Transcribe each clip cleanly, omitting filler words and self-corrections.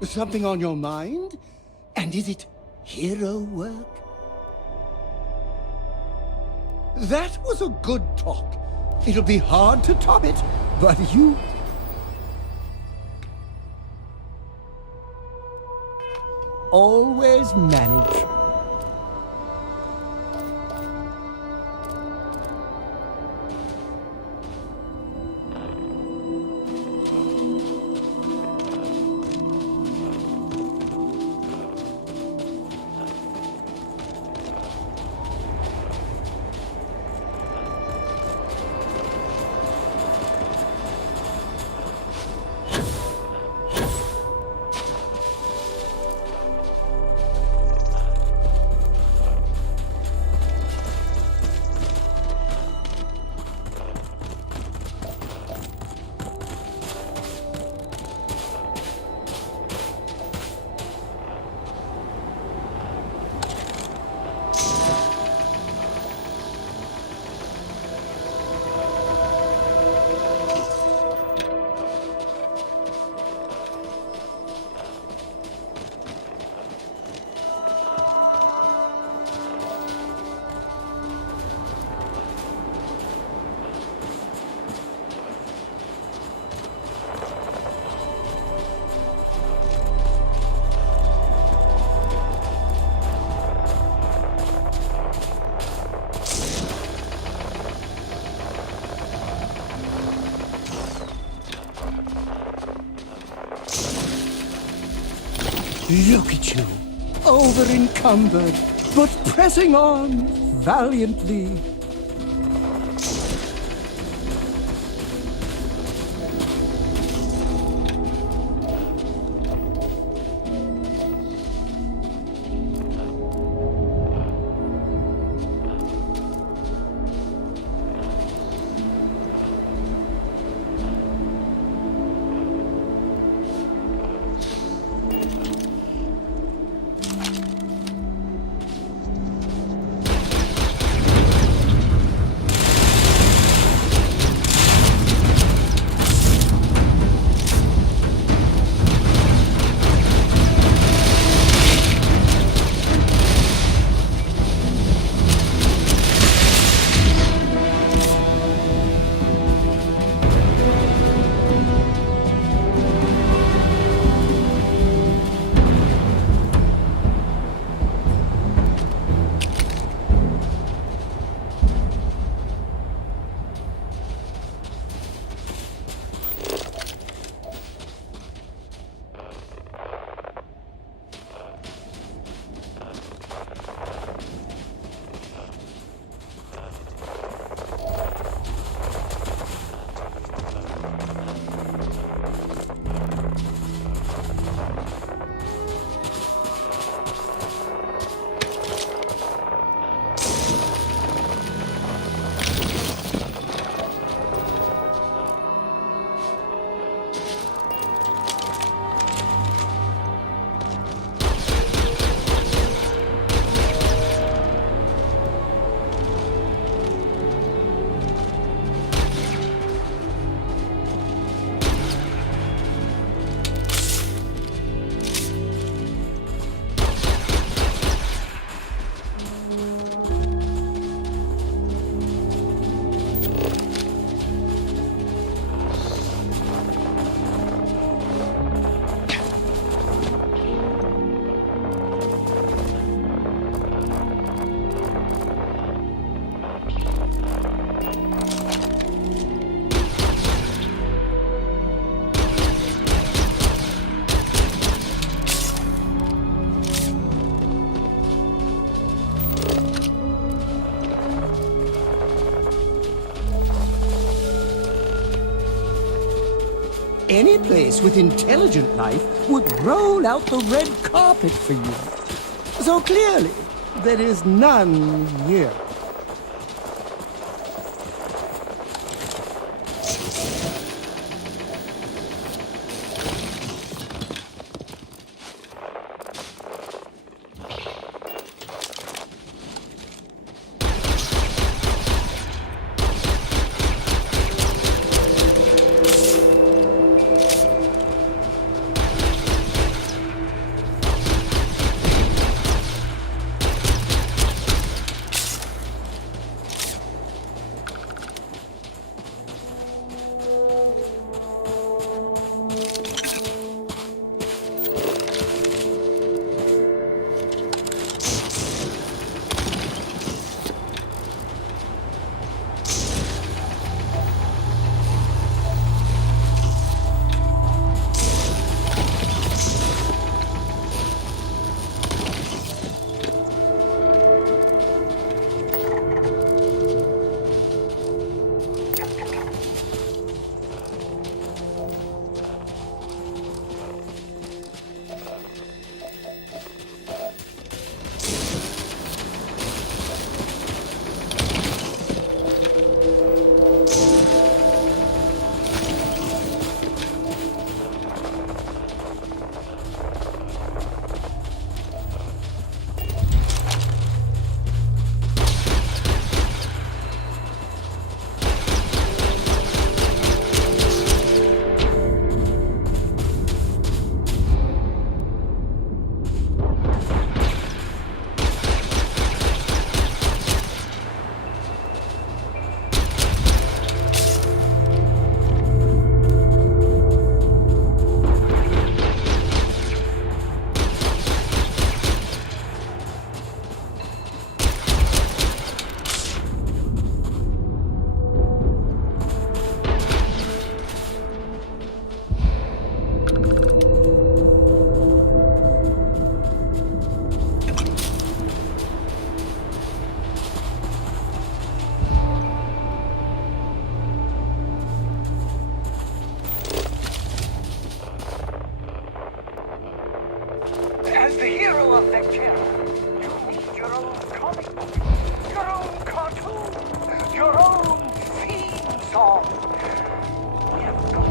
Something on your mind? And is it hero work? That was a good talk. It'll be hard to top it, but you... always manage. Look at you, over-encumbered, but pressing on valiantly. Any place with intelligent life would roll out the red carpet for you. So clearly, there is none here. perfect hero, you need your own comic book, your own cartoon, your own theme song. We have got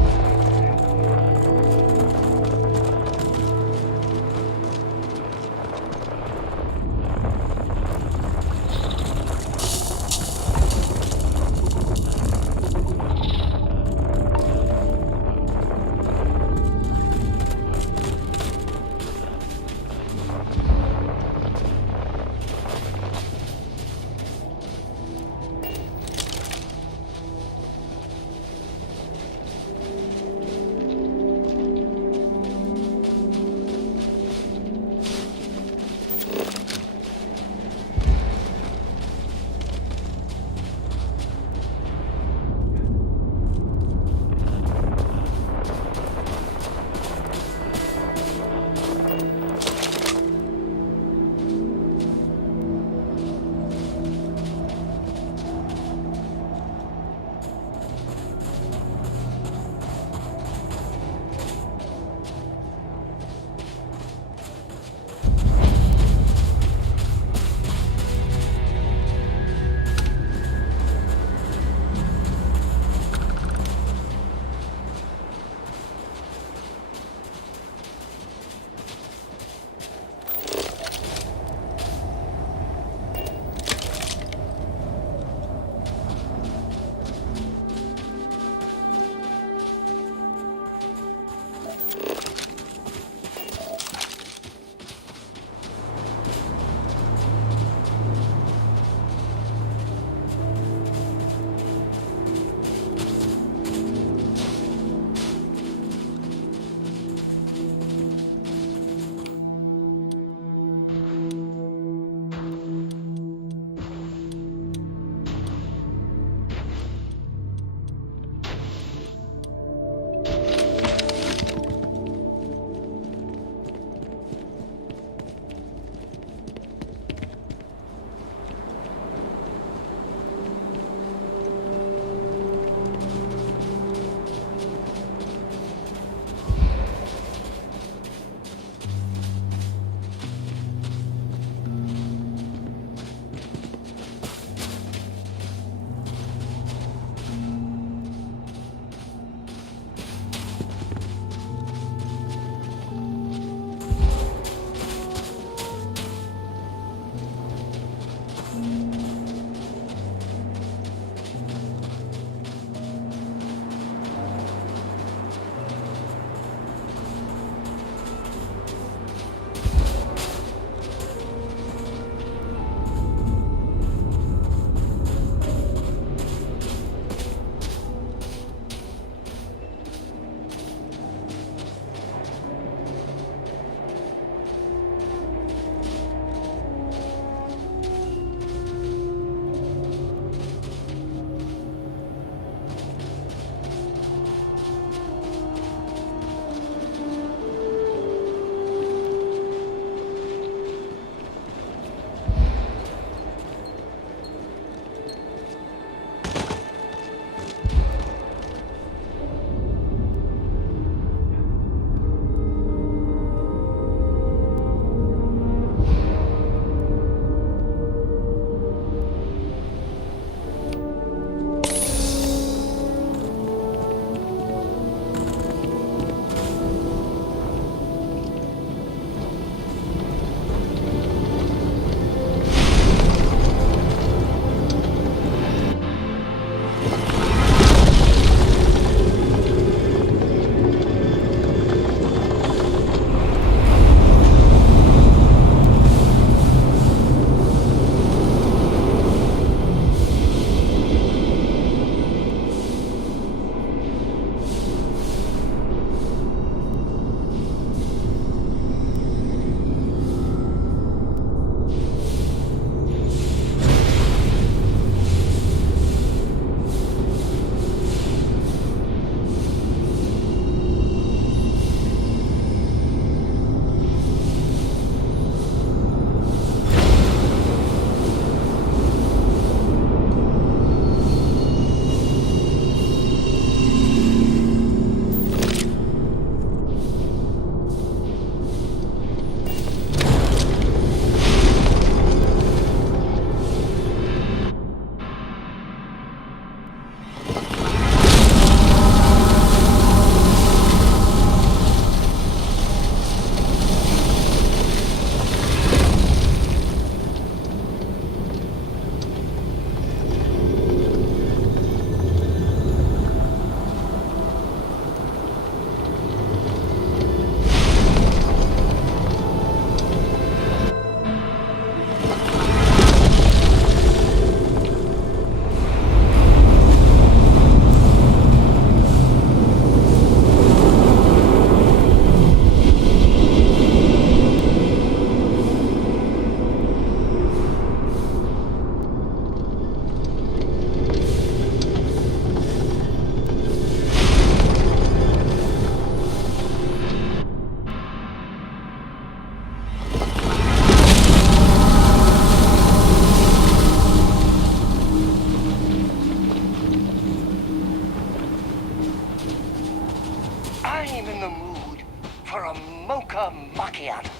I'm in the mood for a mocha macchiato.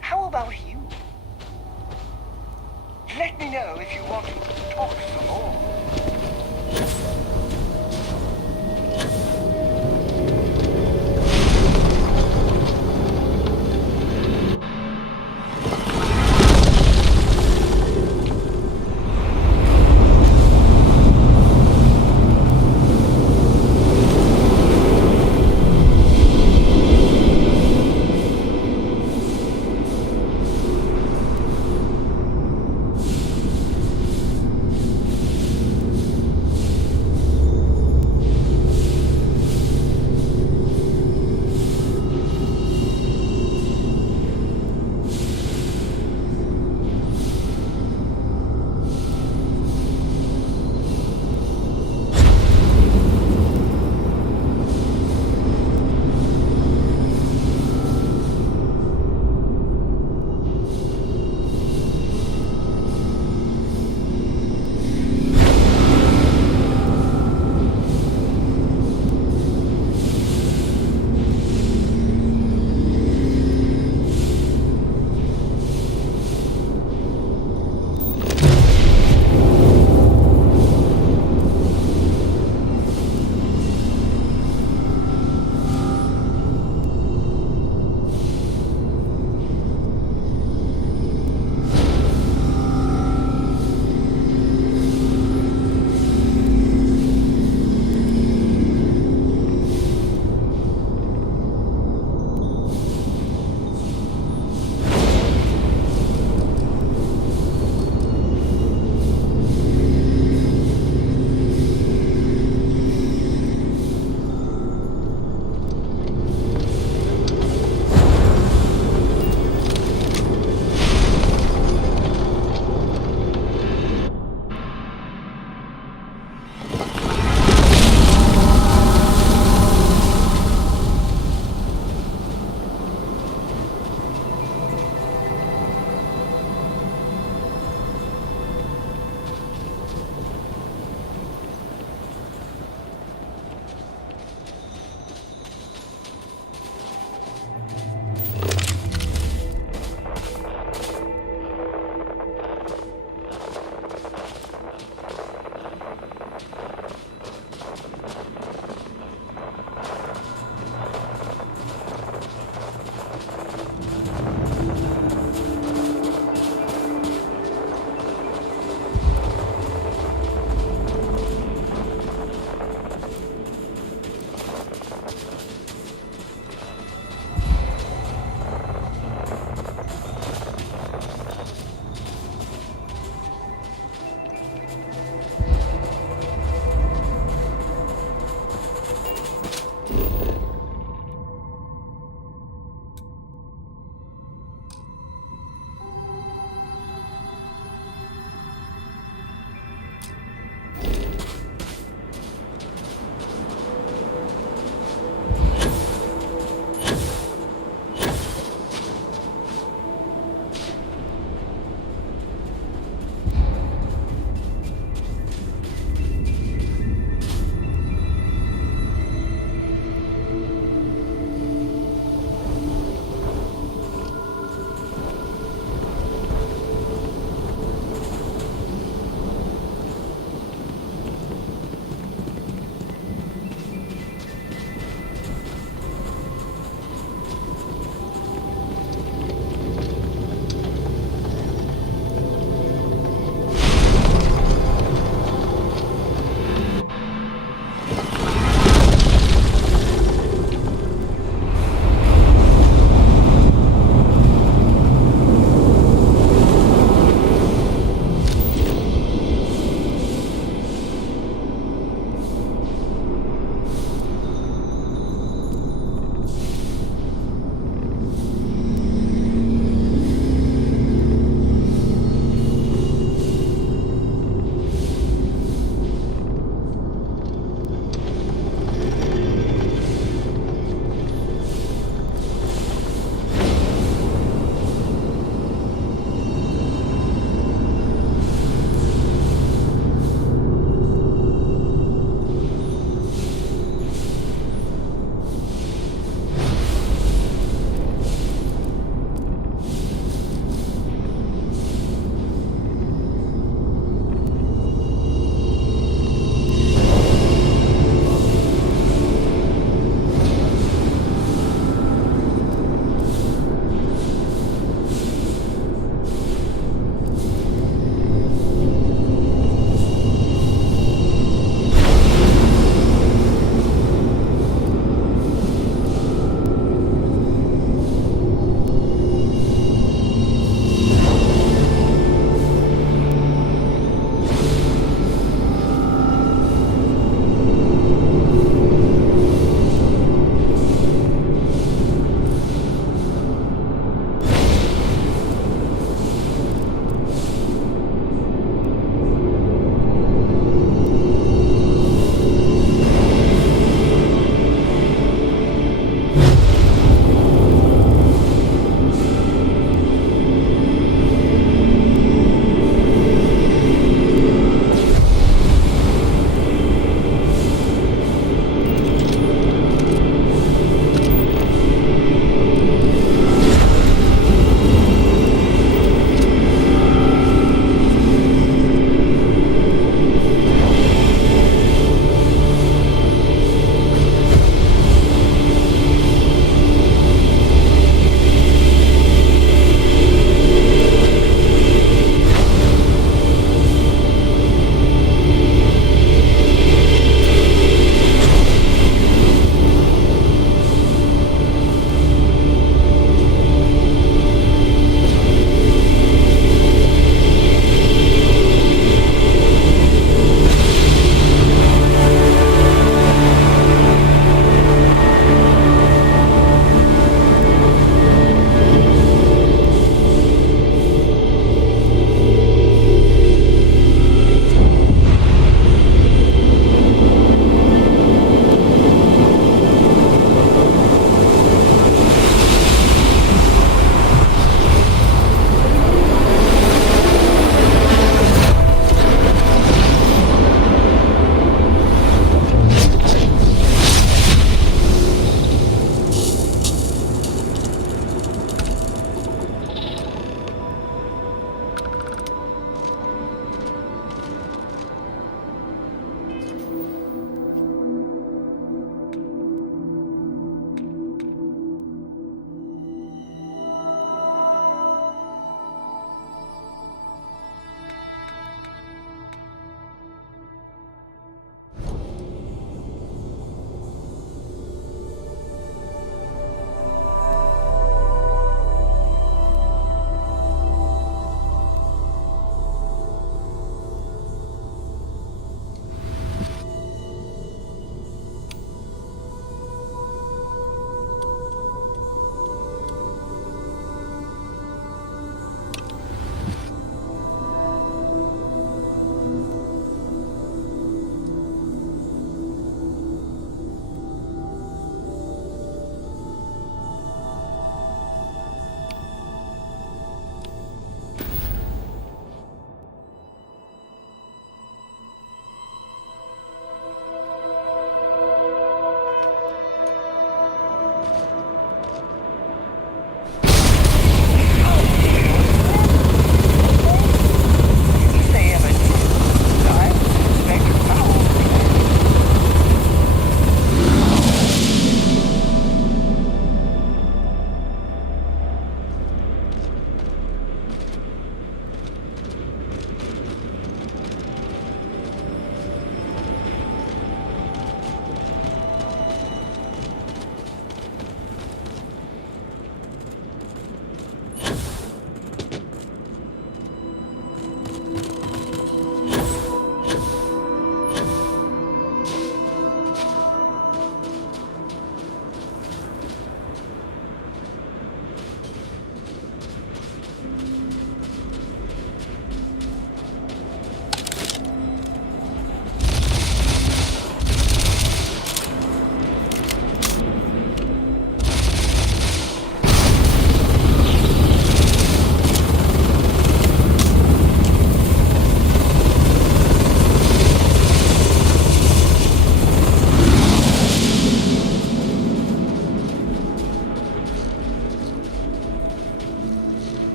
How about you? Let me know if you want to talk some more.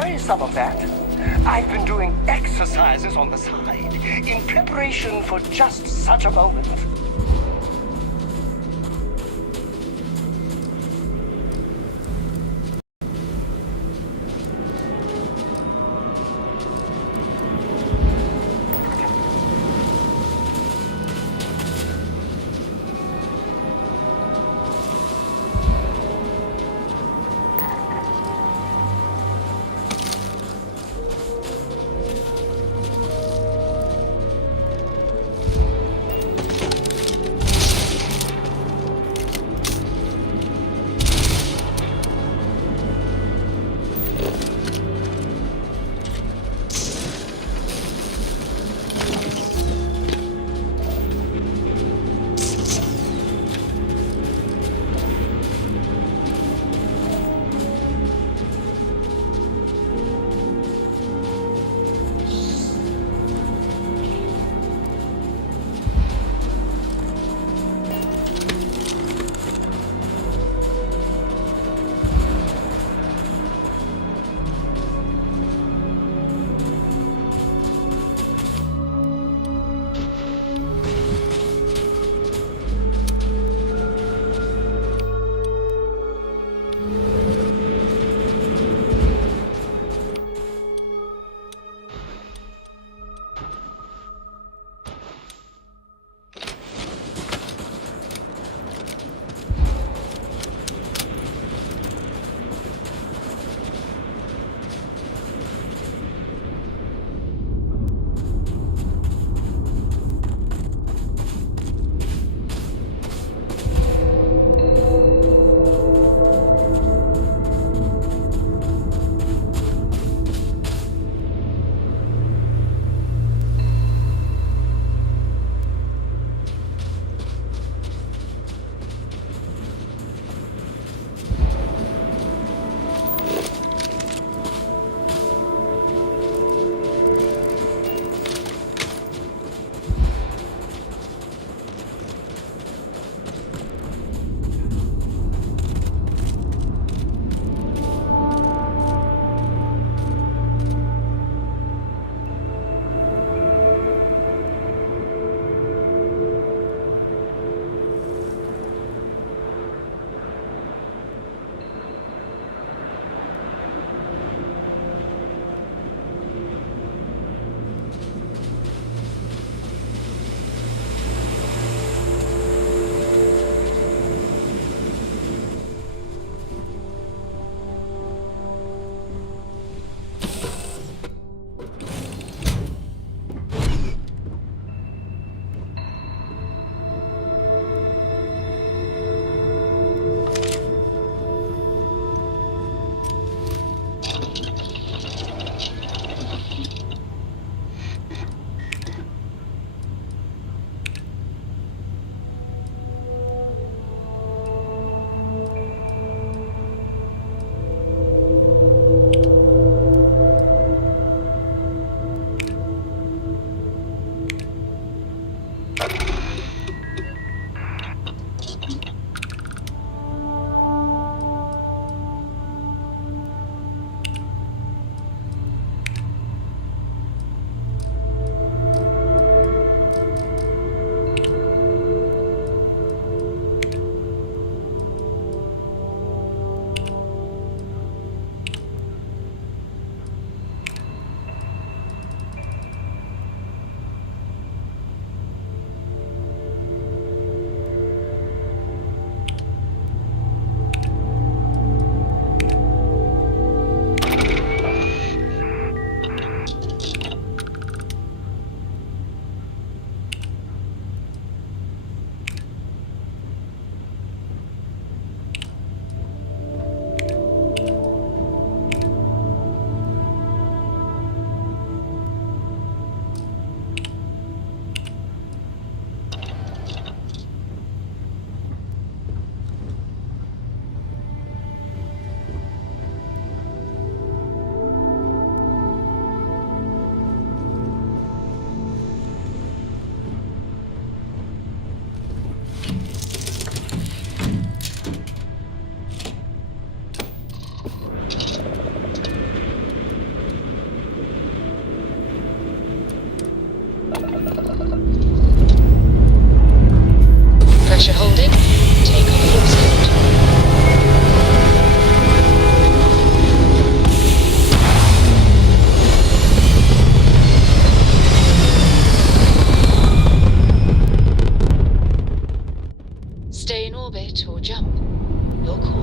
carry some of that. I've been doing exercises on the side in preparation for just such a moment. Pressure holding. Takeoff full speed. Stay in orbit or jump. Your call.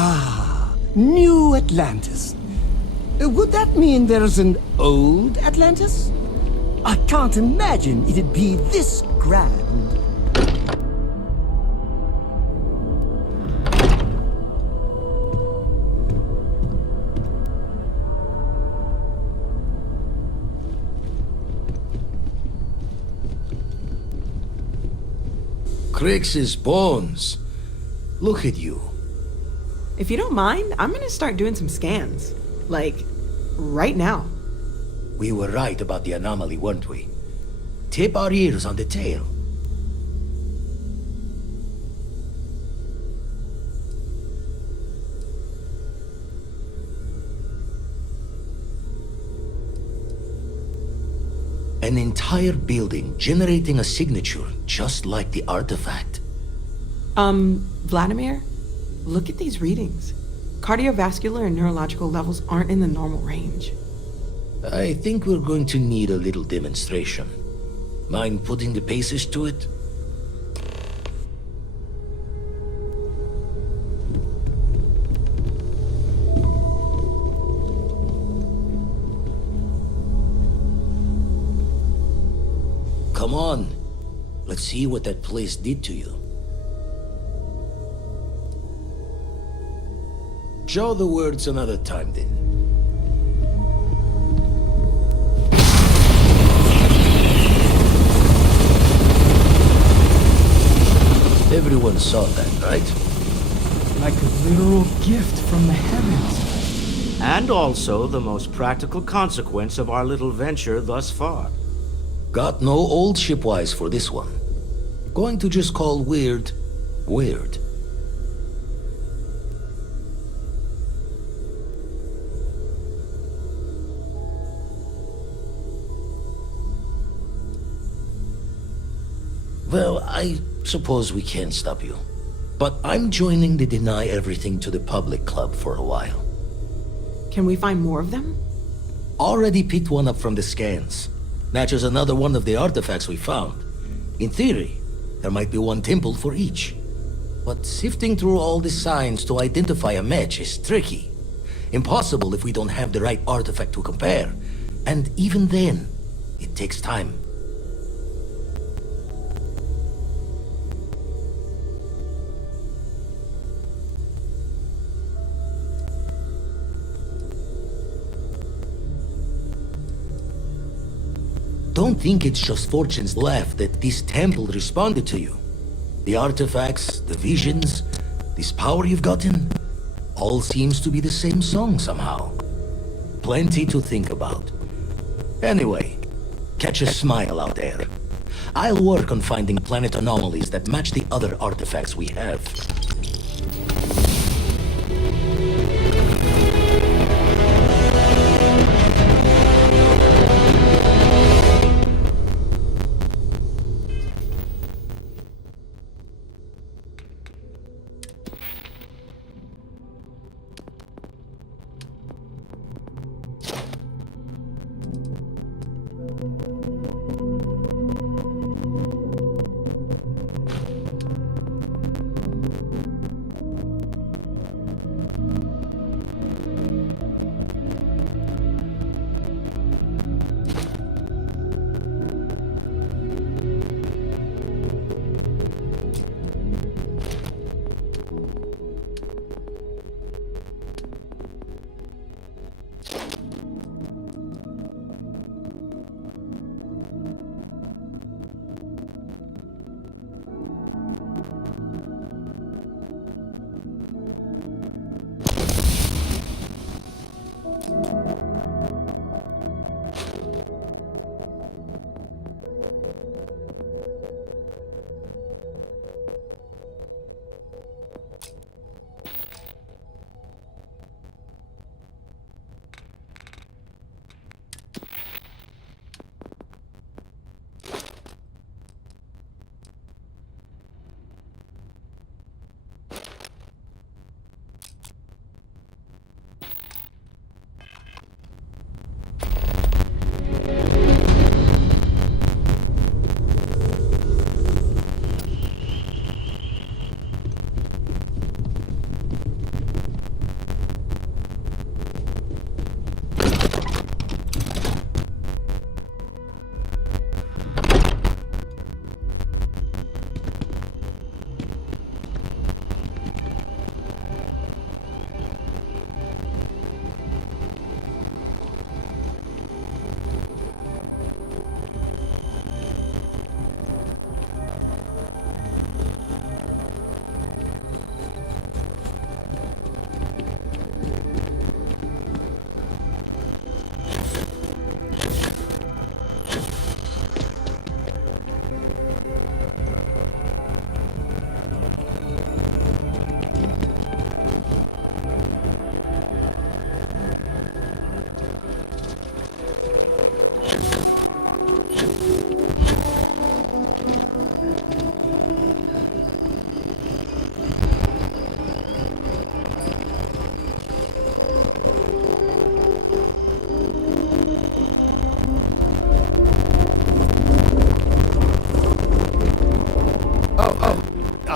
Ah, New Atlantis. Would that mean there's an old Atlantis? I can't imagine it'd be this grand. Crix's bones. Look at you. If you don't mind, I'm gonna start doing some scans. Like, right now. We were right about the anomaly, weren't we? Tip our ears on the tail. An entire building generating a signature just like the artifact. Vladimir, look at these readings. Cardiovascular and neurological levels aren't in the normal range. I think we're going to need a little demonstration. Mind putting the paces to it? Come on. Let's see what that place did to you. Show the words another time, then. Everyone saw that, right? Like a literal gift from the heavens. And also the most practical consequence of our little venture thus far. Got no old shipwise for this one. Going to just call weird, weird. Well, I suppose we can't stop you. But I'm joining the Deny Everything to the Public Club for a while. Can we find more of them? Already picked one up from the scans. Matches another one of the artifacts we found. In theory, there might be one temple for each. But sifting through all the signs to identify a match is tricky. Impossible if we don't have the right artifact to compare. And even then, it takes time. Don't think it's just Fortune's laugh that this temple responded to you. The artifacts, the visions, this power you've gotten, all seems to be the same song somehow. Plenty to think about. Anyway, catch a smile out there. I'll work on finding planet anomalies that match the other artifacts we have.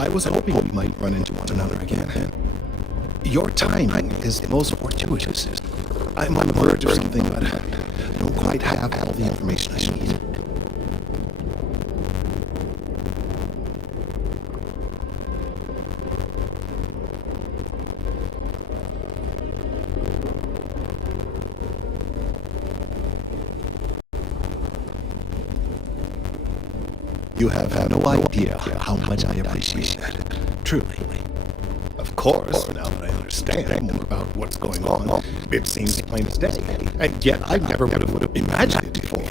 I was hoping we might run into one another again. Your timing is most fortuitous. I'm on the verge of something, but I don't quite have all the information I need. You have no idea how much I appreciate that. Truly. Of course, now that I understand more about what's going on, it seems plain as day. And yet I never would have imagined it before.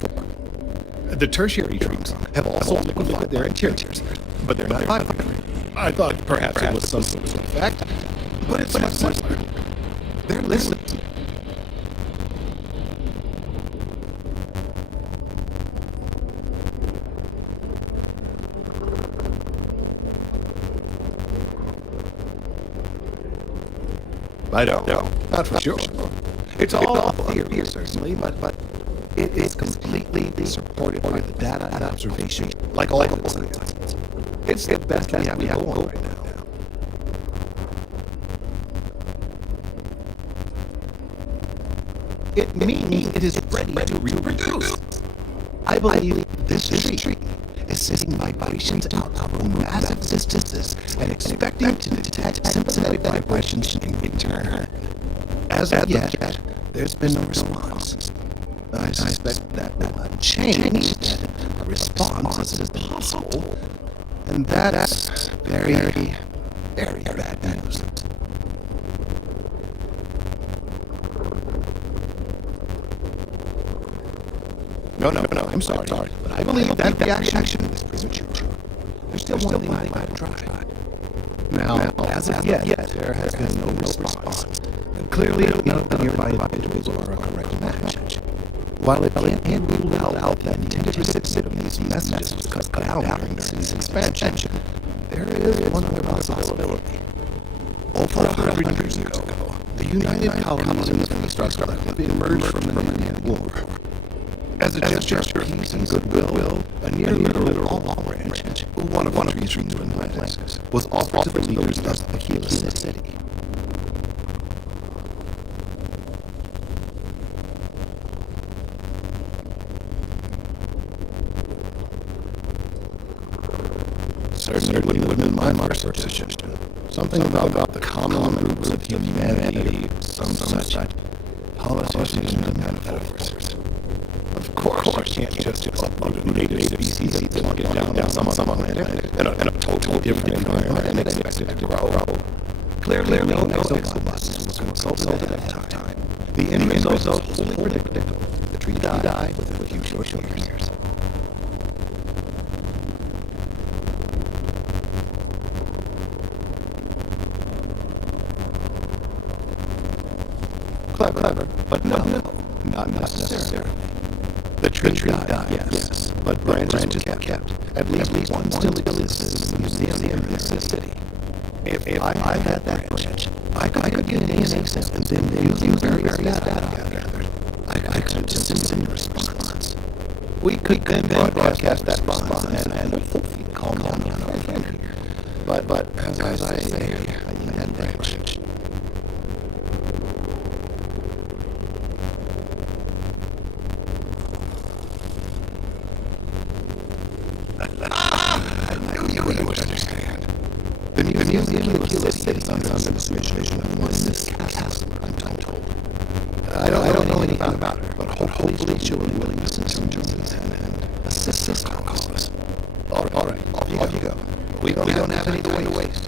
The tertiary trees have also liquefied their interiors, but they're not vibrating. I thought perhaps it was some sort of effect, but it's much simpler. They're listening. I don't know. Not for sure. It's all theory, certainly, but it is completely supported by the data and observation, like all of science. It's the best we have going right now. It means it is ready to reproduce. I believe this tree is sending vibrations out over massive distances and expecting to detect sympathetic vibrations in return. As of yet, there's been no response. I suspect that will change, that a response is possible, and that's very, very bad news. No, I'm sorry. But I believe that the action is premature. There's still one thing I might try. Now, as of yet, there has been no response. And clearly, none of the nearby individuals are a correct match. While it can't be ruled out that the intended recipient of these messages was cut down during this expansion, there is one other possibility. Over 100 years ago, the United Colonies in the Starfield Collective emerged from the Indian War. As a gesture of peace and goodwill, a near literal olive branch, one of the trees from New Atlantis, was offered to the leaders of the Aquila City. Certainly wouldn't have been my first suggestion. Something about the common groups of humanity, some such politicians and metaphors. Of course, you can't just uproot a native species and plunk it down on some planet in a totally different environment and expect it to grow. Clearly, no exobuses was consulted at that time. The end result was wholly predictable. The tree died within a few short years. Clever, but no, not necessarily. The tree died, yes, but branches were kept. At least one still exists in the museum in this city. If I had that branch, I could get a DNA sample and then using various data gathered, I could just send a response. We could then broadcast that response and hopefully calm down our friend here. But as I say, I need that branch. You would understand. The museum of Aquila City is under administration of this castle, I'm told. I don't know anything about her, but hopefully she will be willing to send some journeys and assist our cause. All right, off you go. We don't have any time to waste.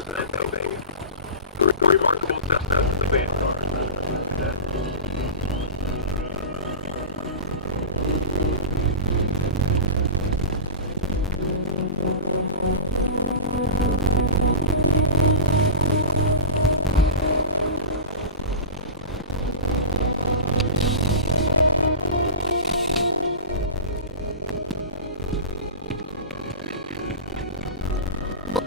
president of a remarkable success of the Vanguard.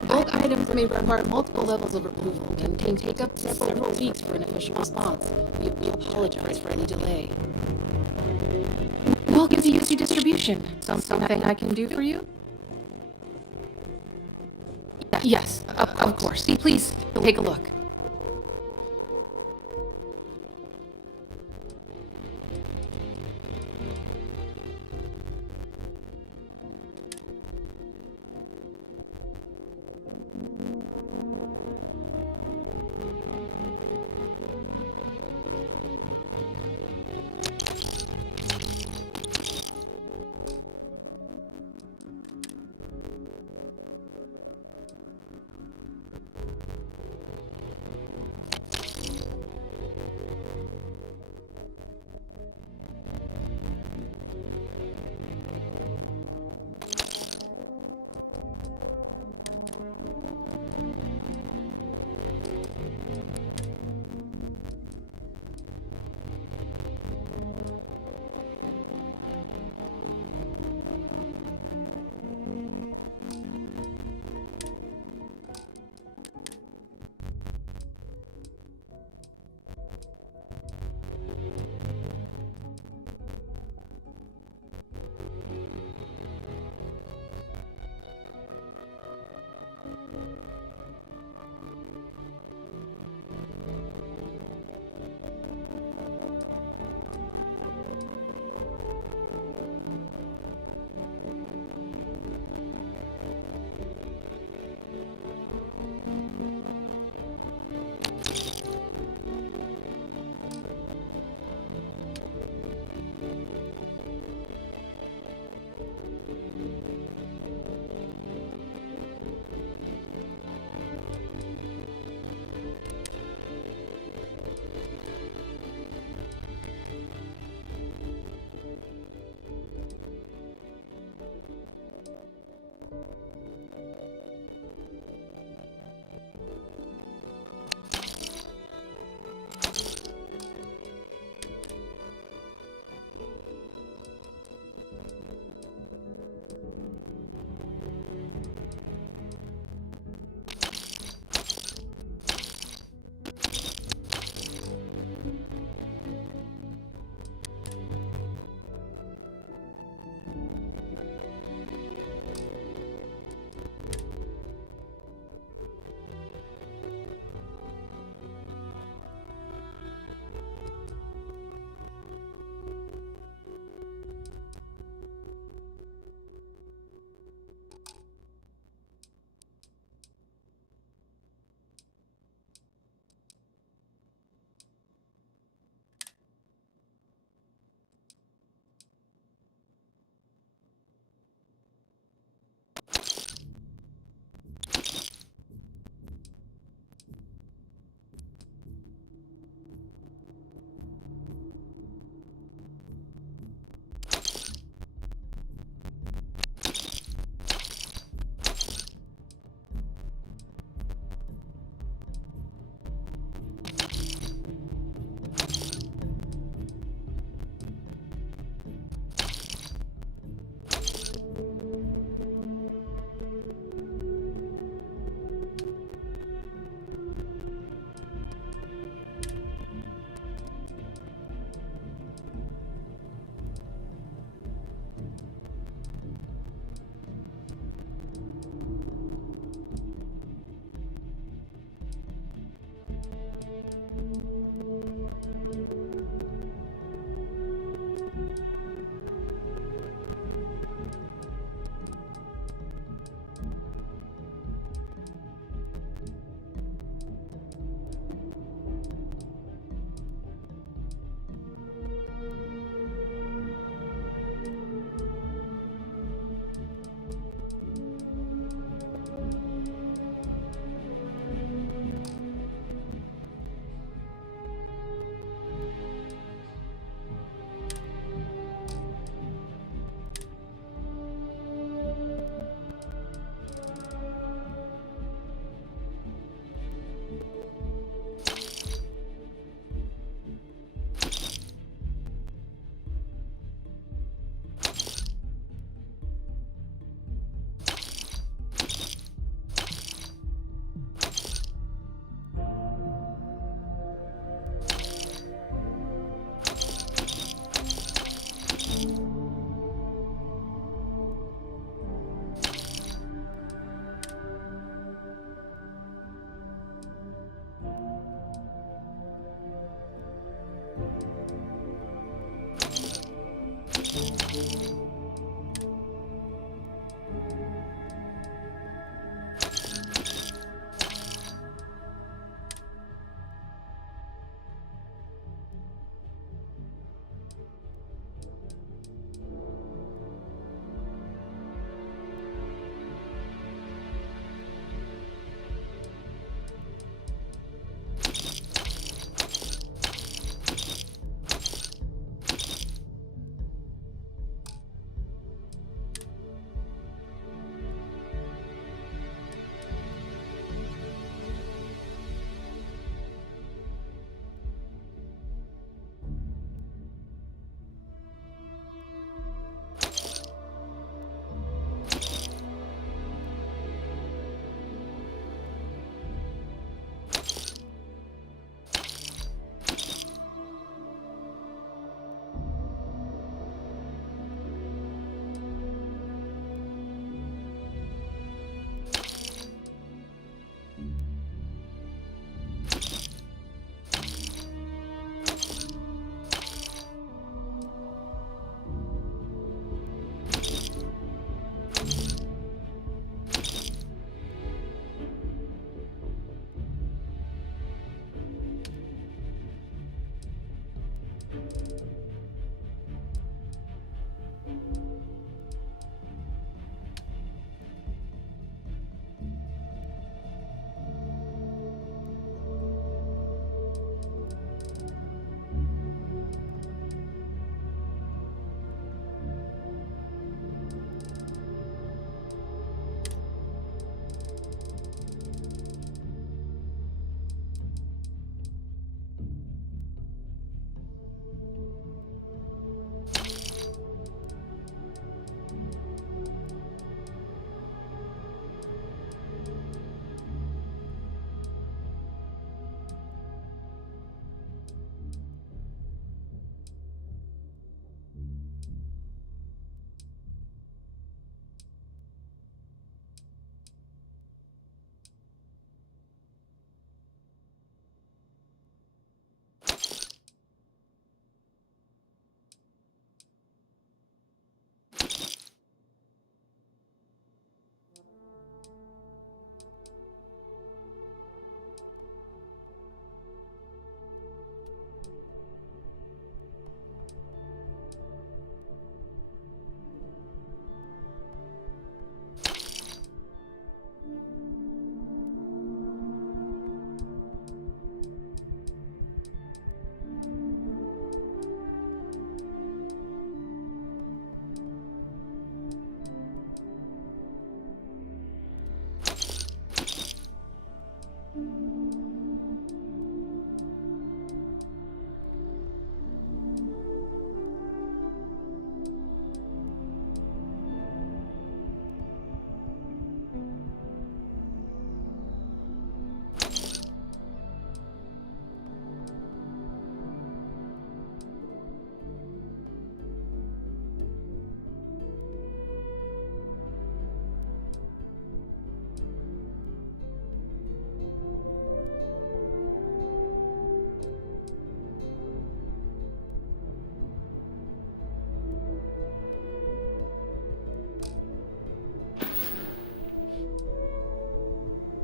Bulk items may require multiple levels of approval and can take up to several weeks for an official response. We apologize for any delay. Welcome to UC Distribution. Something I can do for you? Yes, of course. Please take a look.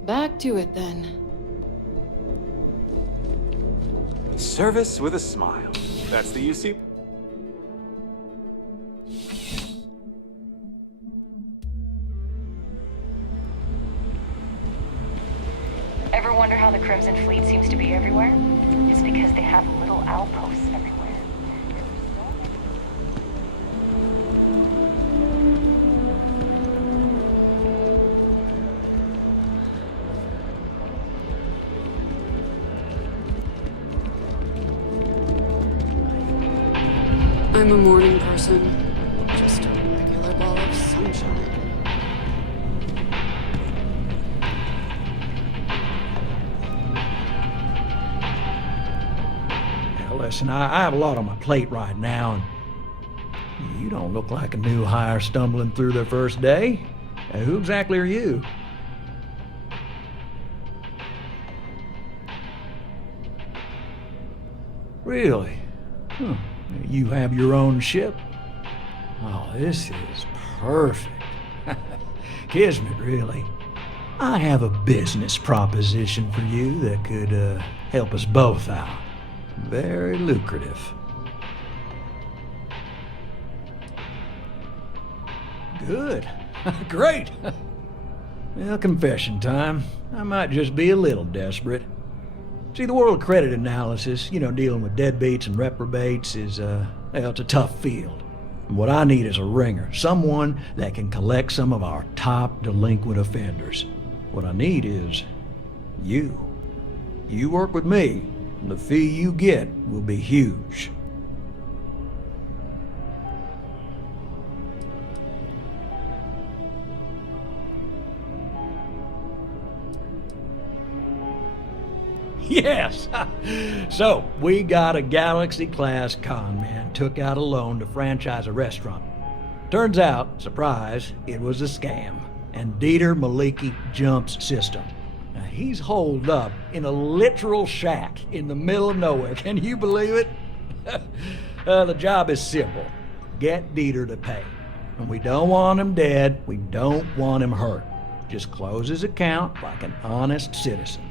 Back to it then. Service with a smile. That's the UC. Ever wonder how the Crimson Fleet seems to be everywhere? It's because they have little outposts everywhere. I'm a morning person. Just a regular ball of sunshine. Now listen, I have a lot on my plate right now, and you don't look like a new hire stumbling through their first day. Now, who exactly are you? Really? Huh. You have your own ship? Oh, this is perfect. Kismet, really. I have a business proposition for you that could help us both out. Very lucrative. Good. Great. Well, confession time. I might just be a little desperate. See, the world credit analysis, dealing with deadbeats and reprobates is, it's a tough field. And what I need is a ringer, someone that can collect some of our top delinquent offenders. What I need is you. You work with me, and the fee you get will be huge. Yes! So, we got a Galaxy-class con man took out a loan to franchise a restaurant. Turns out, surprise, it was a scam. And Dieter Maliki Jump's system. Now, he's holed up in a literal shack in the middle of nowhere. Can you believe it? The job is simple. Get Dieter to pay. And we don't want him dead. We don't want him hurt. Just close his account like an honest citizen.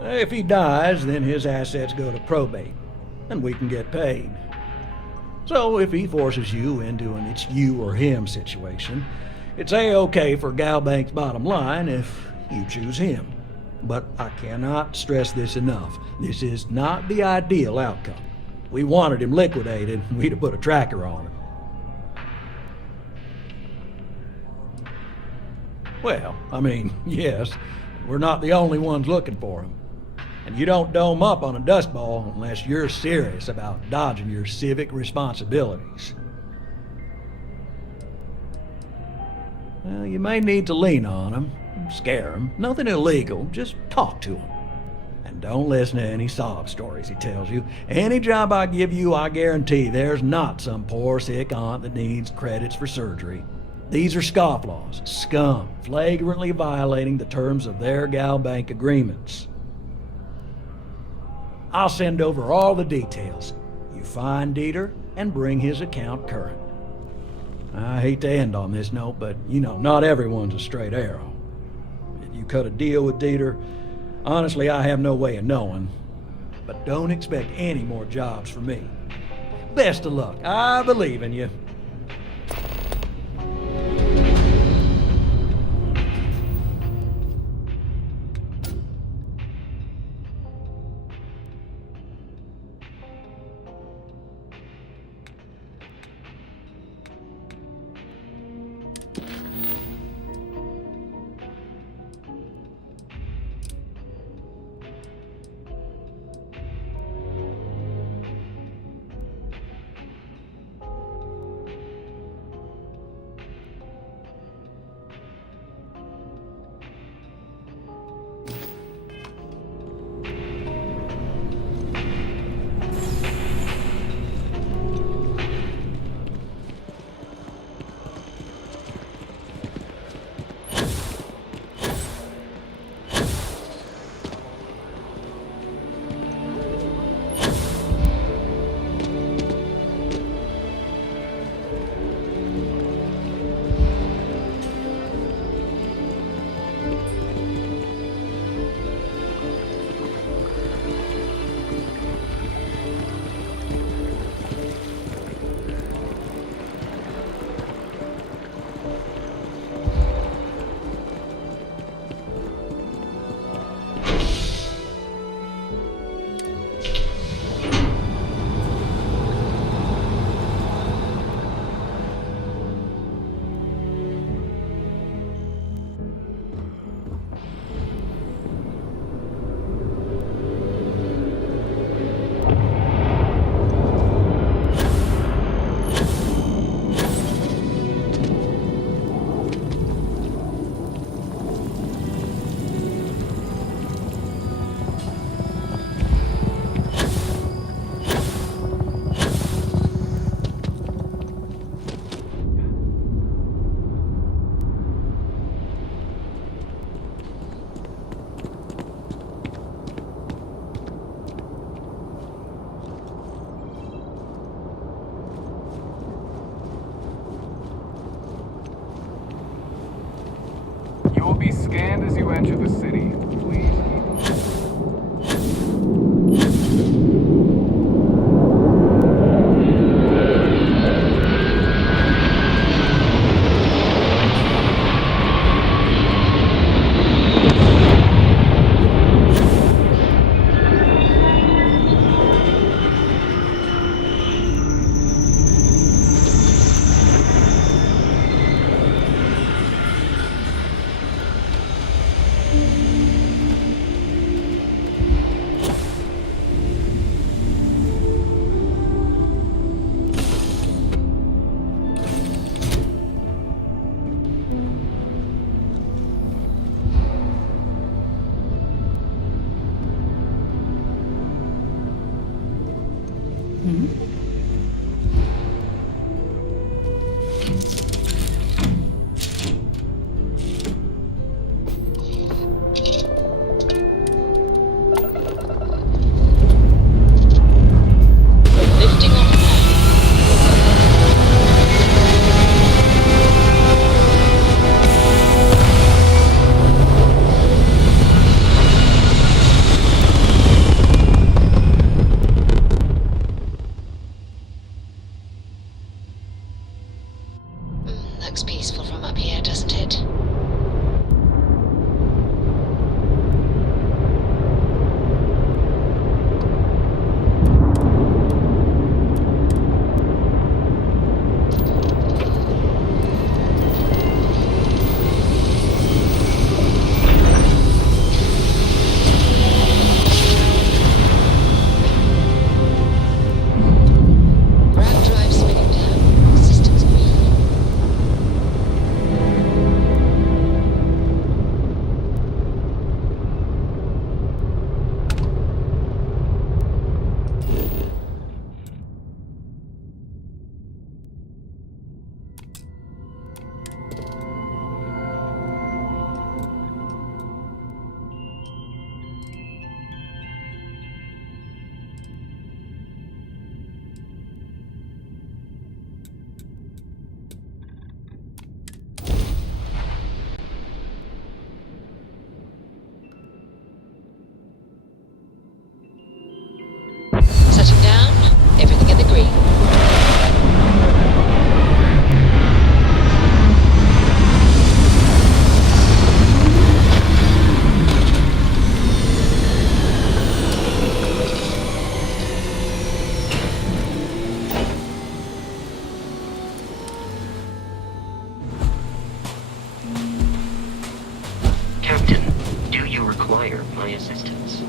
If he dies, then his assets go to probate, and we can get paid. So if he forces you into an it's you or him situation, it's A-okay for Galbank's bottom line if you choose him. But I cannot stress this enough. This is not the ideal outcome. We wanted him liquidated, we'd have put a tracker on him. Well, yes, we're not the only ones looking for him. And you don't dome up on a dust ball unless you're serious about dodging your civic responsibilities. Well, you may need to lean on him, scare him. Nothing illegal, just talk to him. And don't listen to any sob stories he tells you. Any job I give you, I guarantee there's not some poor sick aunt that needs credits for surgery. These are scofflaws, scum, flagrantly violating the terms of their Galbank agreements. I'll send over all the details. You find Dieter and bring his account current. I hate to end on this note, but not everyone's a straight arrow. If you cut a deal with Dieter, honestly, I have no way of knowing. But don't expect any more jobs from me. Best of luck. I believe in you. as you enter the city, please keep Lifting off now. Looks peaceful from up here, doesn't it? Grav drive spinning down. Systems green. Setting down. Everything in the green. Captain, do you require my assistance?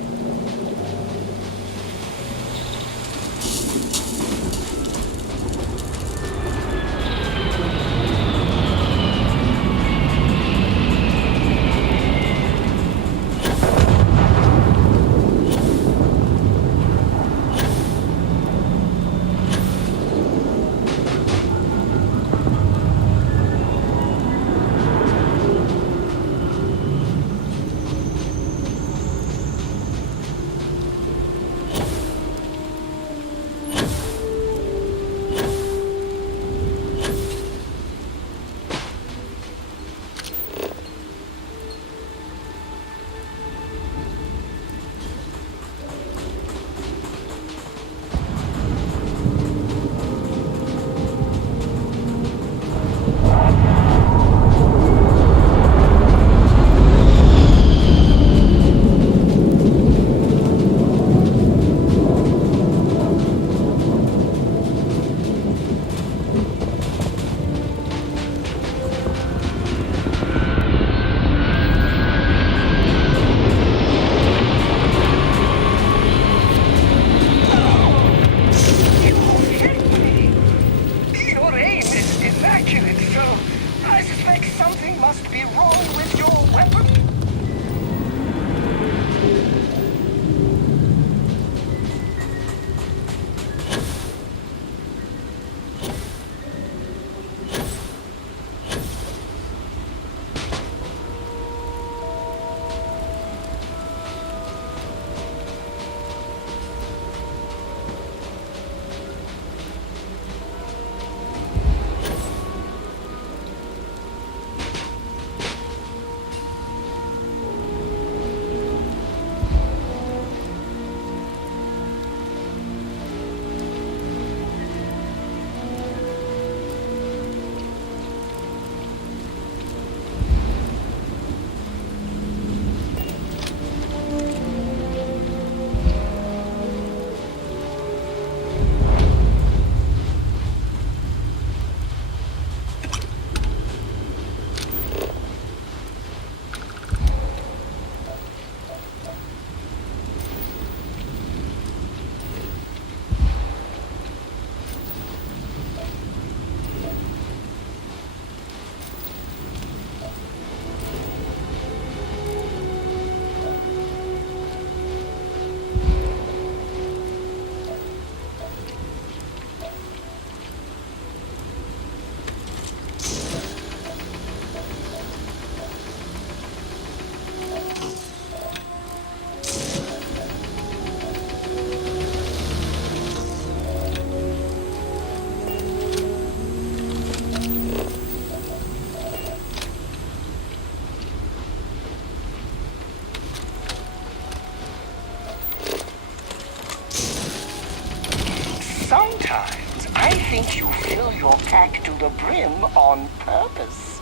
times, I think you fill your pack to the brim on purpose.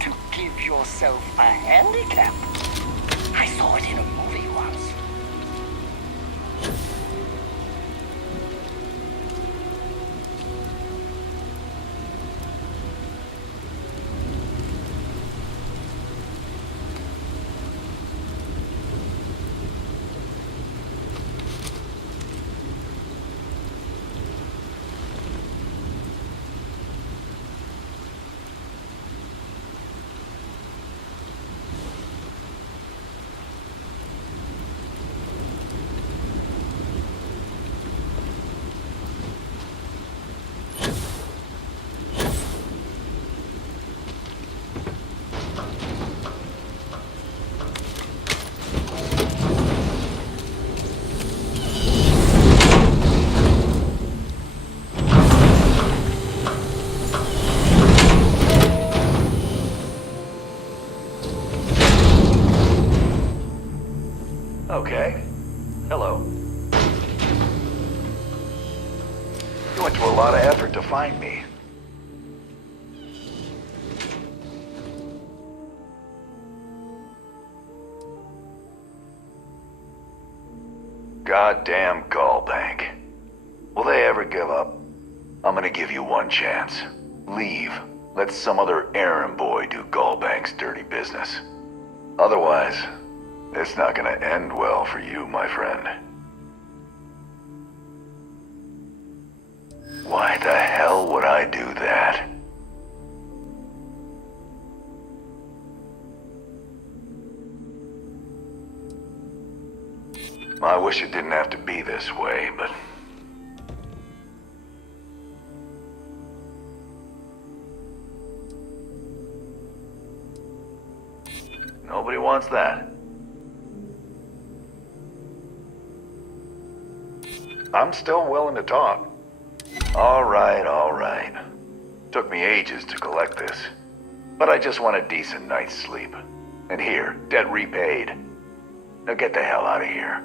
To give yourself a handicap. I saw it in a movie once. Okay. Hello. You went to a lot of effort to find me. Goddamn Gallbank. Will they ever give up? I'm gonna give you one chance. Leave. Let some other errand boy do Gallbank's dirty business. Otherwise, it's not gonna end well for you, my friend. Why the hell would I do that? I wish it didn't have to be this way, but... nobody wants that. I'm still willing to talk. All right, all right. Took me ages to collect this. But I just want a decent night's sleep. And here, debt repaid. Now get the hell out of here.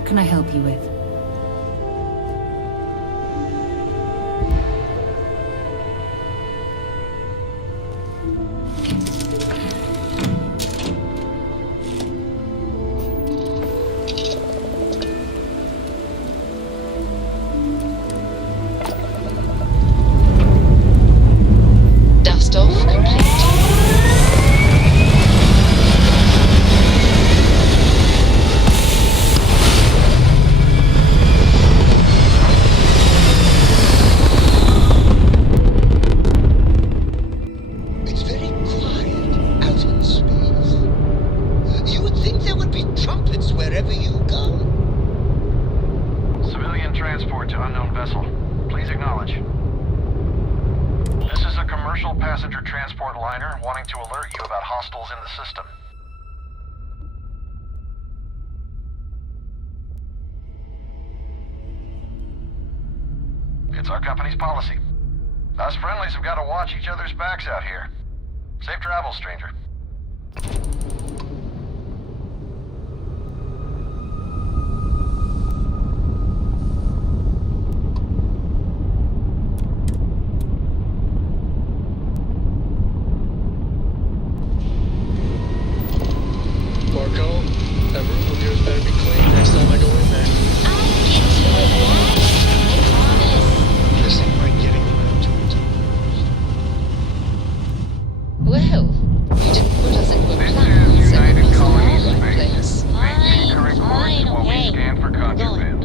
What can I help you with? Dust off complete. It's very quiet out in space. You would think there would be trumpets wherever you go. Civilian transport to unknown vessel. Please acknowledge. This is a commercial passenger transport liner wanting to alert you about hostiles in the system. It's our company's policy. Us friendlies have got to watch each other's backs out here. Safe travels, stranger. Marco, that room of yours better be clean next time I go in there. This ain't right getting around to it. Well, you didn't put us into a plan, so it must all right place. Maintain current course while we scan for contraband.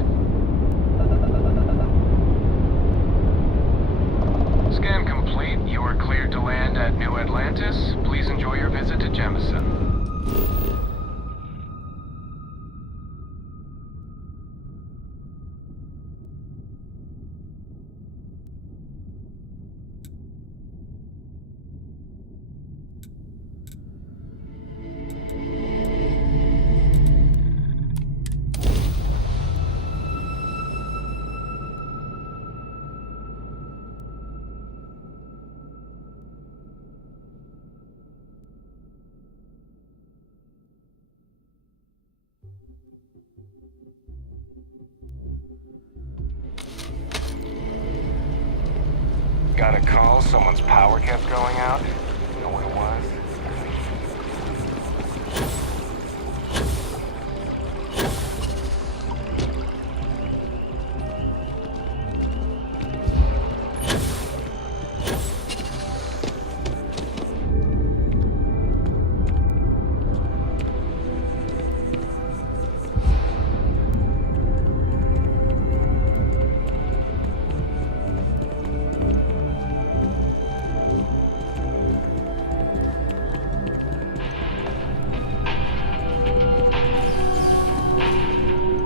Scan complete. You are cleared to land at New Atlantis. Please enjoy your visit to Jemison. Got a call, someone's power kept going out. Know what it was?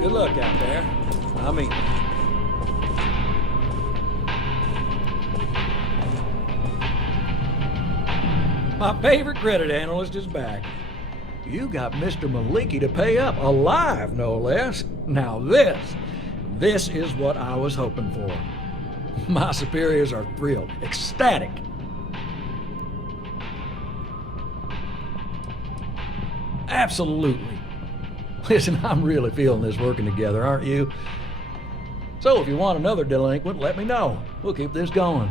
Good luck out there. I mean, my favorite credit analyst is back. You got Mr. Maliki to pay up, alive no less. Now this is what I was hoping for. My superiors are thrilled, ecstatic. Absolutely. Listen, I'm really feeling this working together, aren't you? So if you want another delinquent, let me know. We'll keep this going.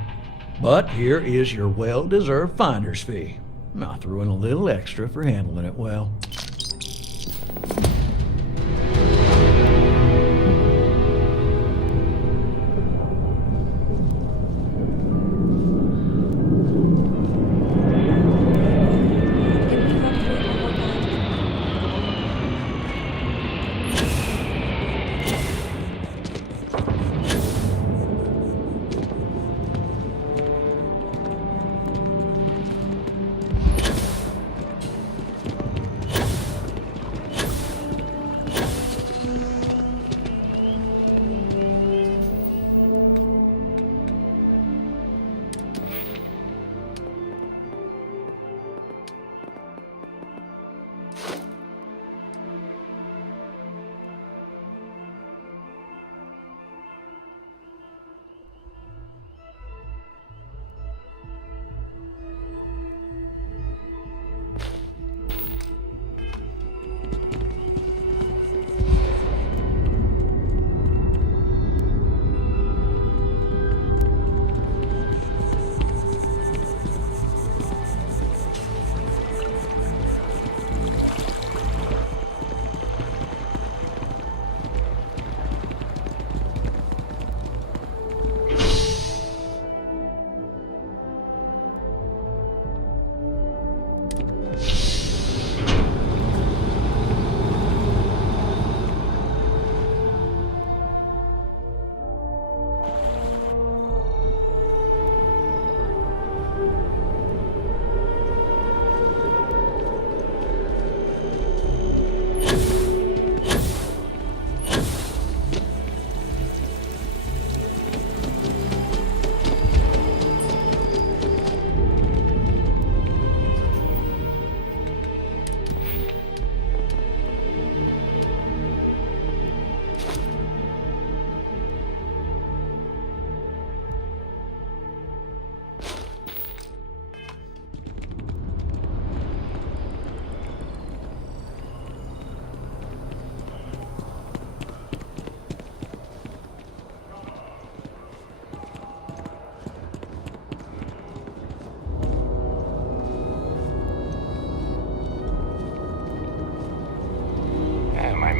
But here is your well-deserved finder's fee. I threw in a little extra for handling it well.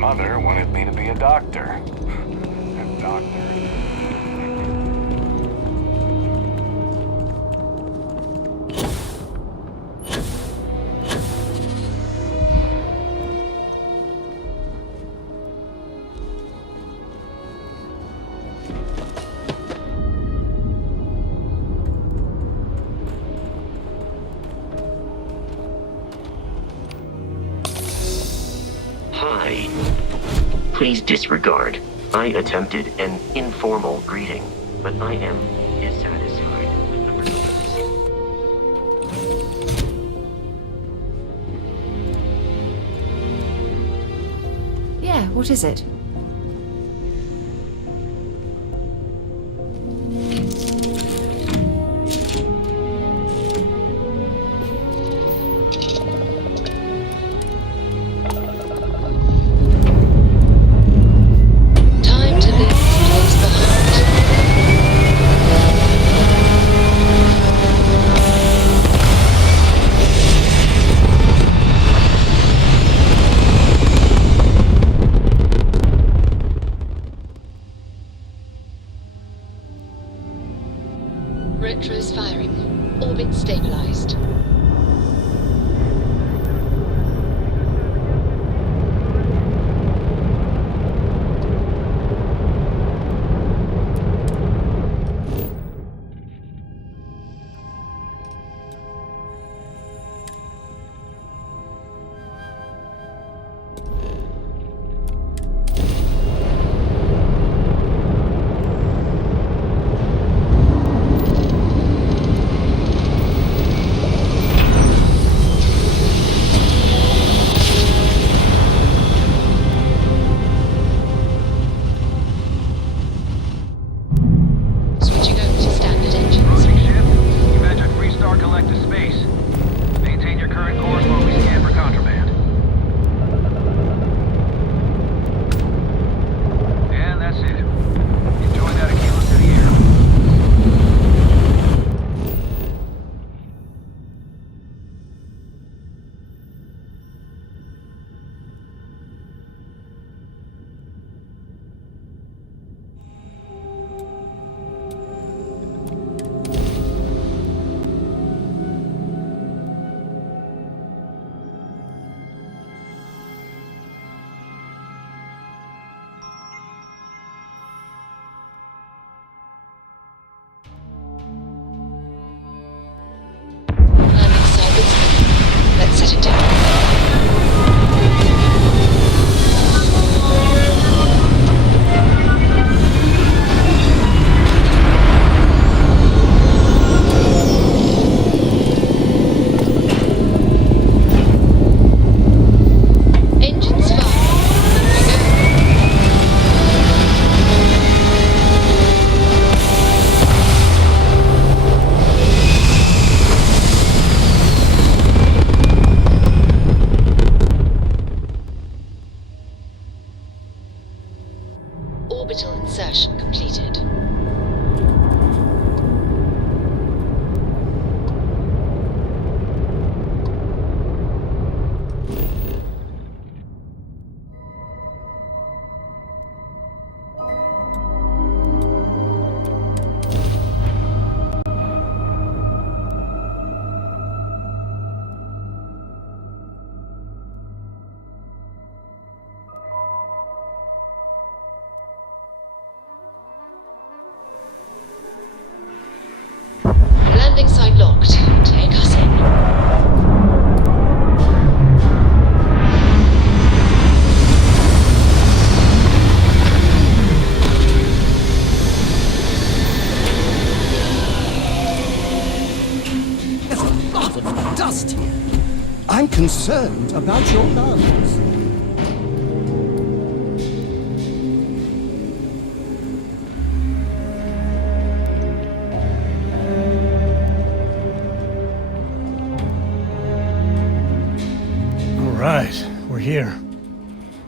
mother wanted me to be a doctor. A doctor. Hi. Please disregard. I attempted an informal greeting, but I am dissatisfied with the results. Yeah, what is it? Time to leave this place behind. Retro's firing. Orbit stabilized. Switching over to standard engines. You've entered Freestar Collective space. Maintain your current course while we scan for contraband. And that's it. Enjoy that Aquila to the air. Landing site. Let's set it down. Engines fire. Orbital insertion completed. Landing site locked. Take us in. There's a lot of dust here. I'm concerned about your lungs. All right, we're here.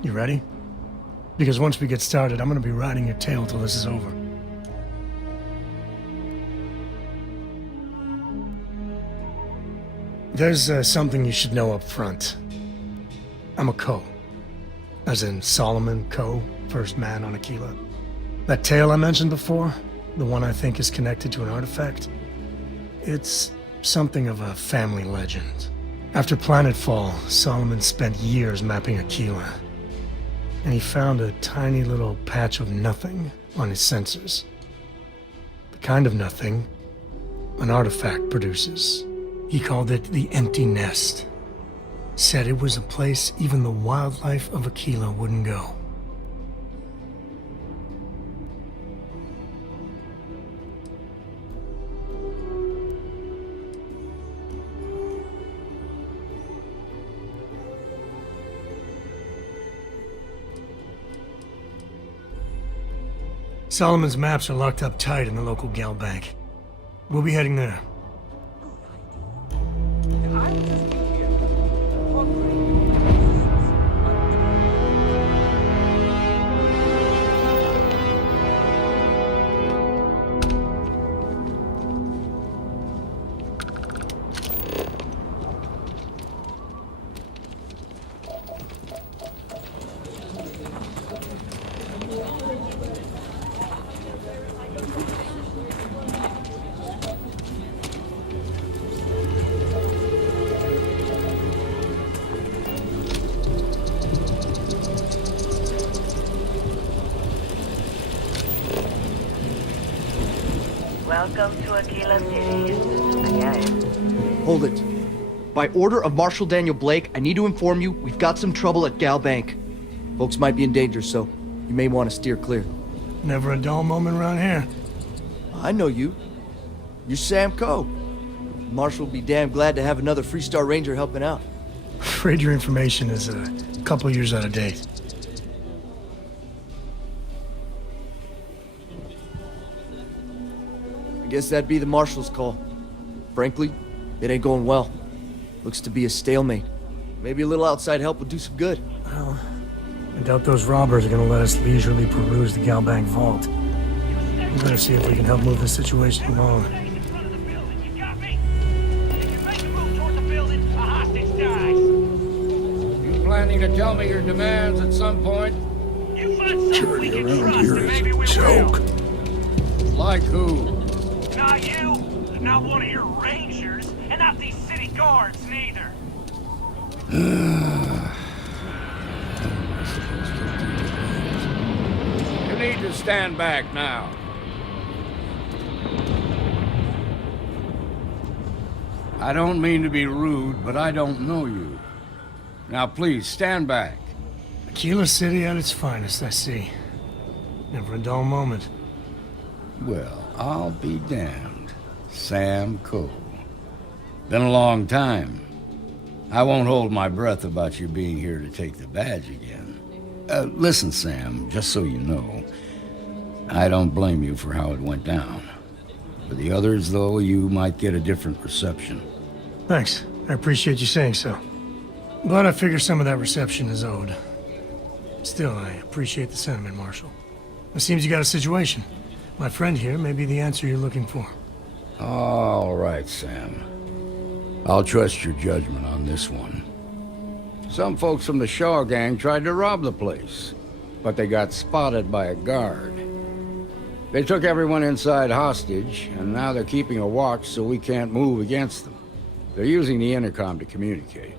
You ready? Because once we get started, I'm gonna be riding your tail till this is over. There's something you should know up front. I'm a Co. As in Solomon Coe, first man on Aquila. That tale I mentioned before, the one I think is connected to an artifact, it's something of a family legend. After Planetfall, Solomon spent years mapping Aquila, and he found a tiny little patch of nothing on his sensors. The kind of nothing an artifact produces. He called it the Empty Nest. Said it was a place even the wildlife of Aquila wouldn't go. Solomon's maps are locked up tight in the local gal bank. We'll be heading there. Welcome to Aquila City. Again. Hold it. By order of Marshal Daniel Blake, I need to inform you we've got some trouble at Gal Bank. Folks might be in danger, so you may want to steer clear. Never a dull moment around here. I know you. You're Sam Coe. Marshal will be damn glad to have another Freestar Ranger helping out. Afraid your information is a couple years out of date. I guess that'd be the Marshal's call. Frankly, it ain't going well. Looks to be a stalemate. Maybe a little outside help would do some good. Well, I doubt those robbers are gonna let us leisurely peruse the Galbank vault. We better see if we can help move this situation along. You planning to tell me your demands at some point? Security around here is a joke. Like who? Not you, not one of your rangers, and not these city guards neither. You need to stand back now. I don't mean to be rude, but I don't know you. Now please, stand back. Aquila City at its finest, I see. Never a dull moment. Well, I'll be damned. Sam Coe. Been a long time. I won't hold my breath about you being here to take the badge again. Listen, Sam, just so you know, I don't blame you for how it went down. For the others, though, you might get a different reception. Thanks. I appreciate you saying so. But I figure some of that reception is owed. Still, I appreciate the sentiment, Marshal. It seems you got a situation. My friend here may be the answer you're looking for. All right, Sam. I'll trust your judgment on this one. Some folks from the Shaw gang tried to rob the place, but they got spotted by a guard. They took everyone inside hostage, and now they're keeping a watch so we can't move against them. They're using the intercom to communicate.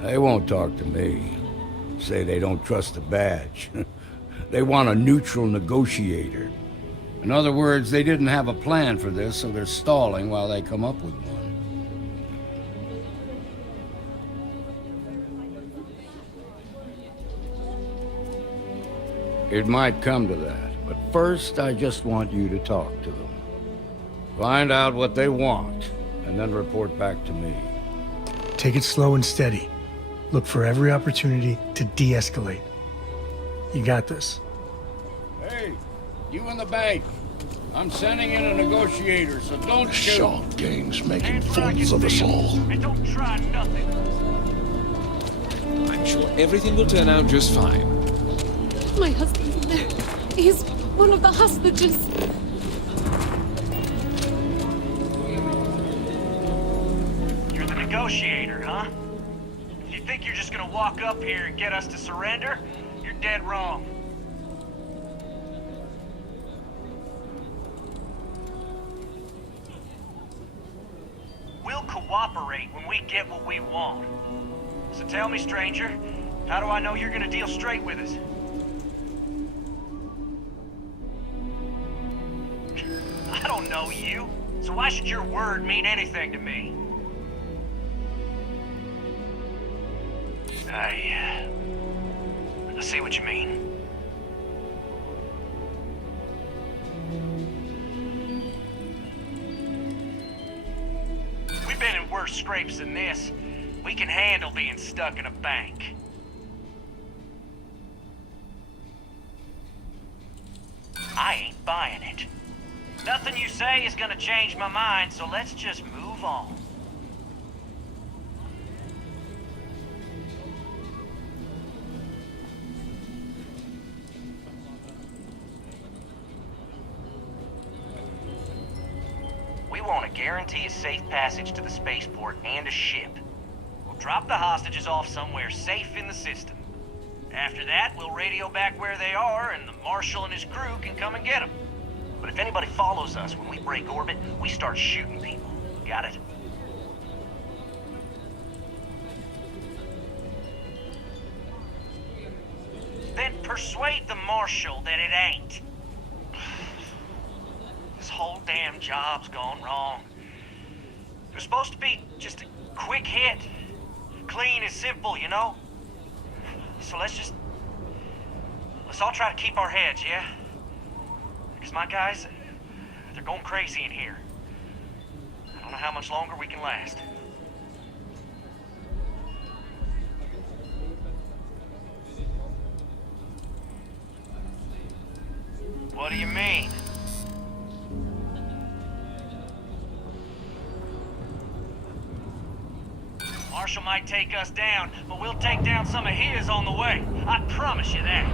They won't talk to me. Say they don't trust the badge. They want a neutral negotiator. In other words, they didn't have a plan for this, so they're stalling while they come up with one. It might come to that, but first I just want you to talk to them. Find out what they want, and then report back to me. Take it slow and steady. Look for every opportunity to de-escalate. You got this. Hey, you in the bank. I'm sending in a negotiator, so don't shoot. Shaw gang's making fools of us all. And don't try nothing. I'm sure everything will turn out just fine. My husband's in there. He's one of the hostages. negotiator, huh? If you think you're just gonna walk up here and get us to surrender, you're dead wrong. We'll cooperate when we get what we want. So tell me, stranger, how do I know you're gonna deal straight with us? I don't know you, so why should your word mean anything to me? I see what you mean. We've been in worse scrapes than this. We can handle being stuck in a bank. I ain't buying it. Nothing you say is gonna change my mind, so let's just move on. We want to guarantee a safe passage to the spaceport and a ship. We'll drop the hostages off somewhere safe in the system. After that, we'll radio back where they are, and the Marshal and his crew can come and get them. But if anybody follows us when we break orbit, we start shooting people. Got it? Then persuade the Marshal that it ain't. This whole damn job's gone wrong. It was supposed to be just a quick hit. Clean and simple, you know? So let's all try to keep our heads, yeah? Because my guys, they're going crazy in here. I don't know how much longer we can last. What do you mean? Marshal might take us down, but we'll take down some of his on the way. I promise you that.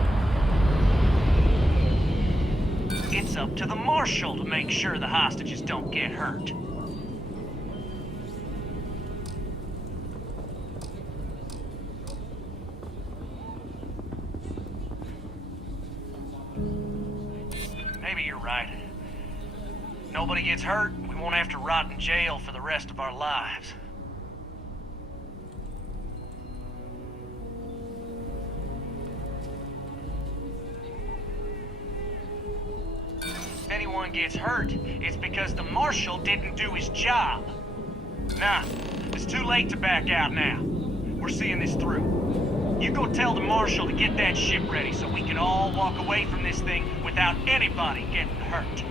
It's up to the Marshal to make sure the hostages don't get hurt. Maybe you're right. Nobody gets hurt, we won't have to rot in jail for the rest of our lives. If anyone gets hurt, it's because the Marshal didn't do his job. Nah, it's too late to back out now. We're seeing this through. You go tell the Marshal to get that ship ready so we can all walk away from this thing without anybody getting hurt.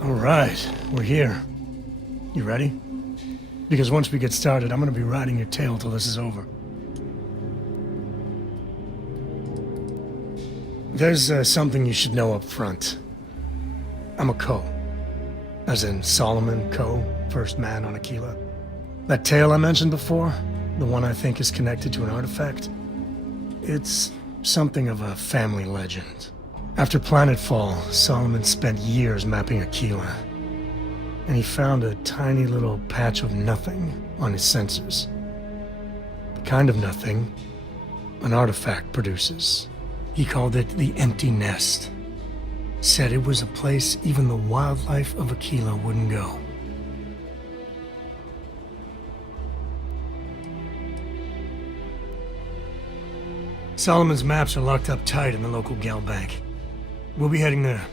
Alright, we're here. You ready? Because once we get started, I'm gonna be riding your tail till this is over. There's something you should know up front. I'm a Co. As in Solomon Co., first man on Aquila. That tale I mentioned before, the one I think is connected to an artifact, it's something of a family legend. After planetfall, Solomon spent years mapping Aquila, and he found a tiny little patch of nothing on his sensors. The kind of nothing an artifact produces. He called it the Empty Nest. Said it was a place even the wildlife of Aquila wouldn't go. Solomon's maps are locked up tight in the local gal bank. We'll be heading there.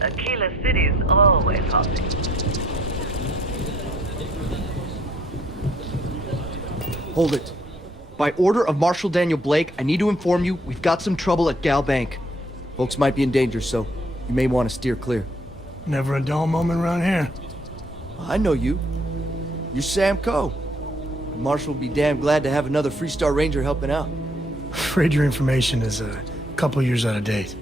Aquila city's always hopping. Hold it. By order of Marshal Daniel Blake, I need to inform you we've got some trouble at Gal Bank. Folks might be in danger, so you may want to steer clear. Never a dull moment around here. I know you. You're Sam Coe. The Marshal will be damn glad to have another Freestar Ranger helping out. Afraid your information is a couple years out of date.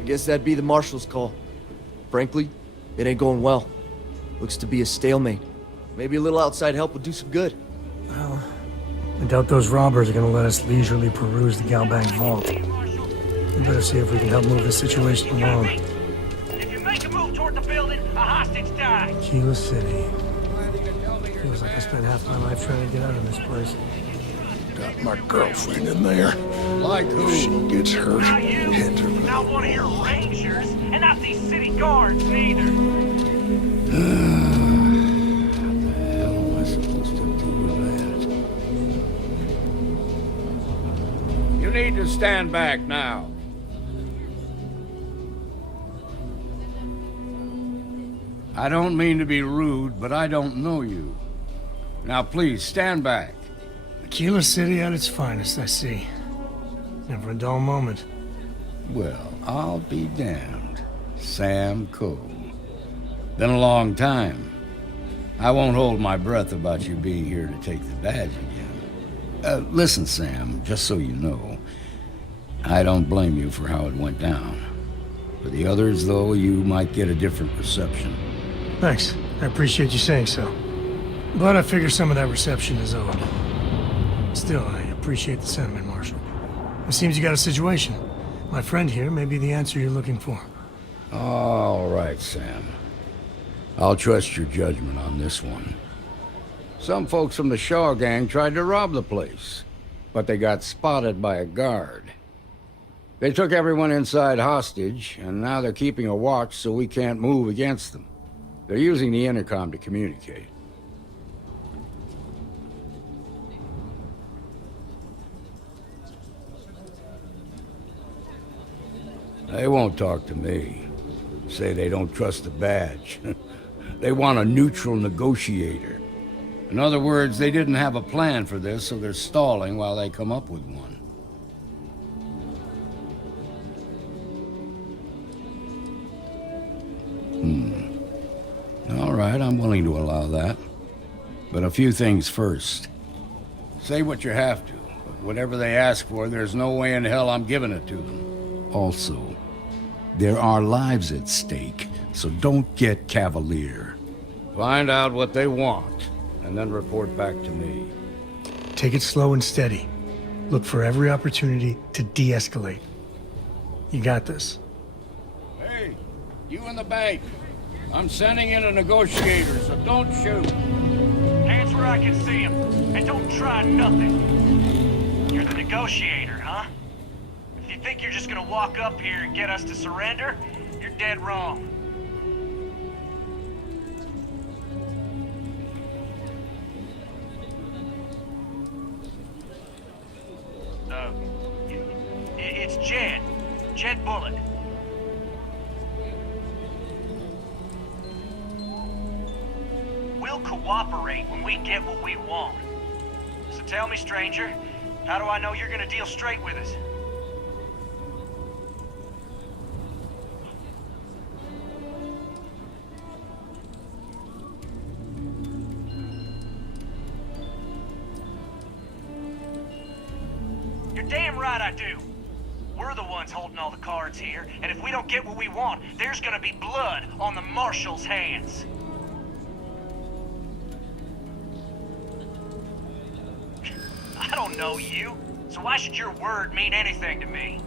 I guess that'd be the Marshal's call. Frankly, it ain't going well. Looks to be a stalemate. Maybe a little outside help would do some good. Well, I doubt those robbers are gonna let us leisurely peruse the Galbank vault. We better see if we can help move the situation along. If you make a move toward the building, a hostage dies. Kilo City. Feels like I spent half my life trying to get out of this place. Got my girlfriend in there. Like who? If she gets hurt, Not you. hit her. Not one of your rangers, and not these city guards neither. What the hell am I supposed to do with that? You need to stand back now. I don't mean to be rude, but I don't know you. Now please, stand back. Kilo City at its finest, I see. Never a dull moment. Well, I'll be damned. Sam Coe. Been a long time. I won't hold my breath about you being here to take the badge again. Listen, Sam, just so you know, I don't blame you for how it went down. For the others, though, you might get a different reception. Thanks. I appreciate you saying so. But I figure some of that reception is owed. Still, I appreciate the sentiment, Marshal. It seems you got a situation. My friend here may be the answer you're looking for. All right, Sam. I'll trust your judgment on this one. Some folks from the Shaw gang tried to rob the place, but they got spotted by a guard. They took everyone inside hostage, and now they're keeping a watch so we can't move against them. They're using the intercom to communicate. They won't talk to me. Say they don't trust the badge. They want a neutral negotiator. In other words, they didn't have a plan for this, so they're stalling while they come up with one. All right, I'm willing to allow that. But a few things first. Say what you have to, but whatever they ask for, there's no way in hell I'm giving it to them. Also, there are lives at stake, so don't get cavalier. Find out what they want, and then report back to me. Take it slow and steady. Look for every opportunity to de-escalate. You got this. Hey, you in the bank. I'm sending in a negotiator, so don't shoot. Hands where I can see them, and don't try nothing. You're the negotiator, huh? If you think you're just gonna walk up here and get us to surrender, you're dead wrong. It's Jed. Jed Bullet. We'll cooperate when we get what we want. So tell me, stranger, how do I know you're gonna deal straight with us? You're damn right I do. We're the ones holding all the cards here, and if we don't get what we want, there's gonna be blood on the Marshal's hands. I don't know you, so why should your word mean anything to me?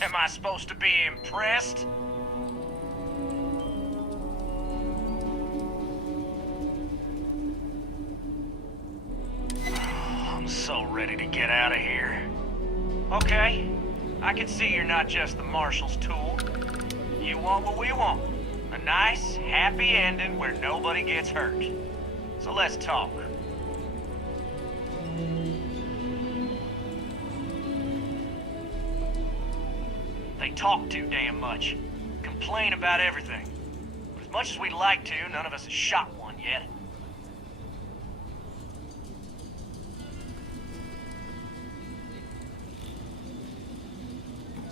Am I supposed to be impressed? I'm so ready to get out of here. Okay, I can see you're not just the Marshal's tool. You want what we want, a nice, happy ending where nobody gets hurt. So let's talk. They talk too damn much. Complain about everything. But as much as we'd like to, none of us has shot one yet.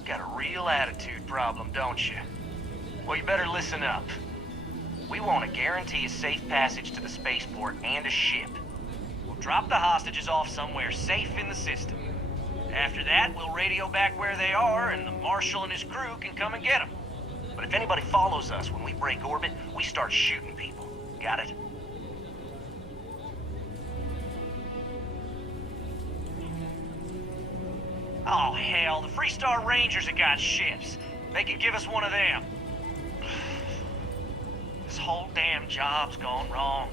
Got a real attitude problem, don't you? Well, you better listen up. We want to guarantee a safe passage to the spaceport and a ship. We'll drop the hostages off somewhere safe in the system. After that, we'll radio back where they are, and the Marshal and his crew can come and get them. But if anybody follows us when we break orbit, we start shooting people. Got it? Oh, hell, the Freestar Rangers have got ships. They can give us one of them. This whole damn job's gone wrong.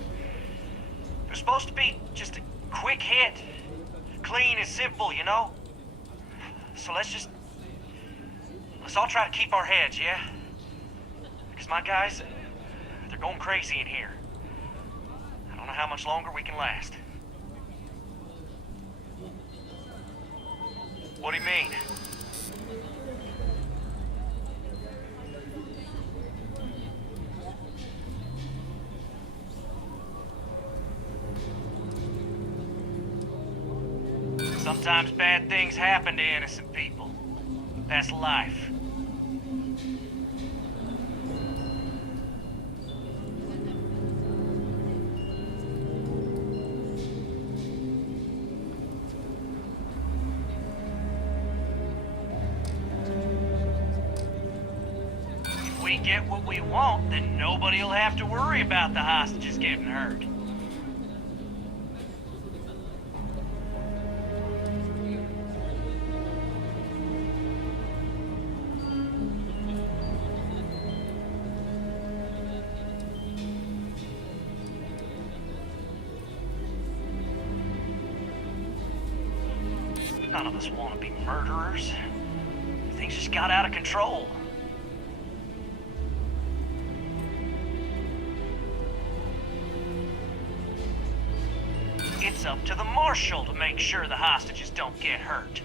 It was supposed to be just a quick hit. Clean and simple, you know? So let's all try to keep our heads, yeah? Because my guys, they're going crazy in here. I don't know how much longer we can last. What do you mean? Sometimes bad things happen to innocent people. That's life. If we get what we want, then nobody will have to worry about the hostages getting hurt. None of us want to be murderers. Things just got out of control. It's up to the Marshal to make sure the hostages don't get hurt.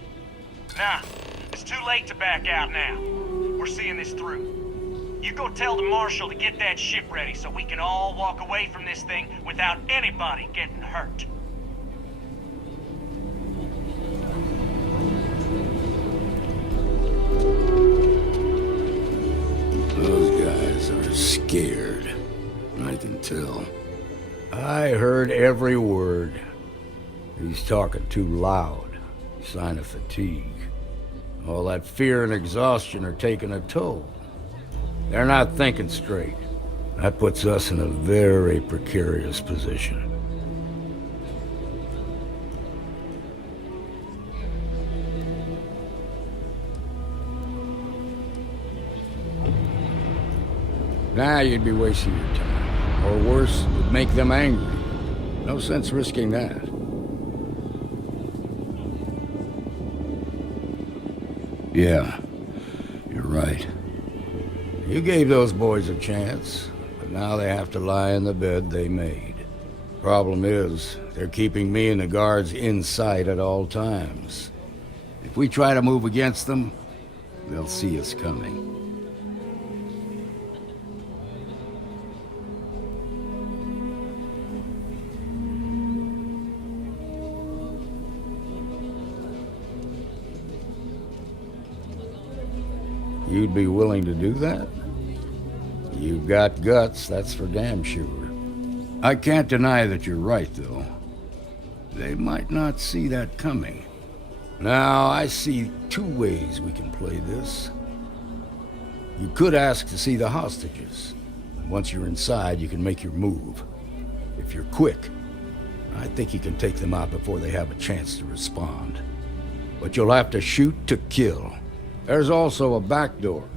Nah, it's too late to back out now. We're seeing this through. You go tell the Marshal to get that ship ready so we can all walk away from this thing without anybody getting hurt. Those guys are scared. I can tell. I heard every word. He's talking too loud. Sign of fatigue. All that fear and exhaustion are taking a toll. They're not thinking straight. That puts us in a very precarious position. Now you'd be wasting your time. Or worse, it'd make them angry. No sense risking that. Yeah, you're right. You gave those boys a chance, but now they have to lie in the bed they made. Problem is, they're keeping me and the guards in sight at all times. If we try to move against them, they'll see us coming. You'd be willing to do that? You've got guts, that's for damn sure. I can't deny that you're right, though. They might not see that coming. Now, I see two ways we can play this. You could ask to see the hostages. Once you're inside, you can make your move. If you're quick, I think you can take them out before they have a chance to respond. But you'll have to shoot to kill. There's also a back door.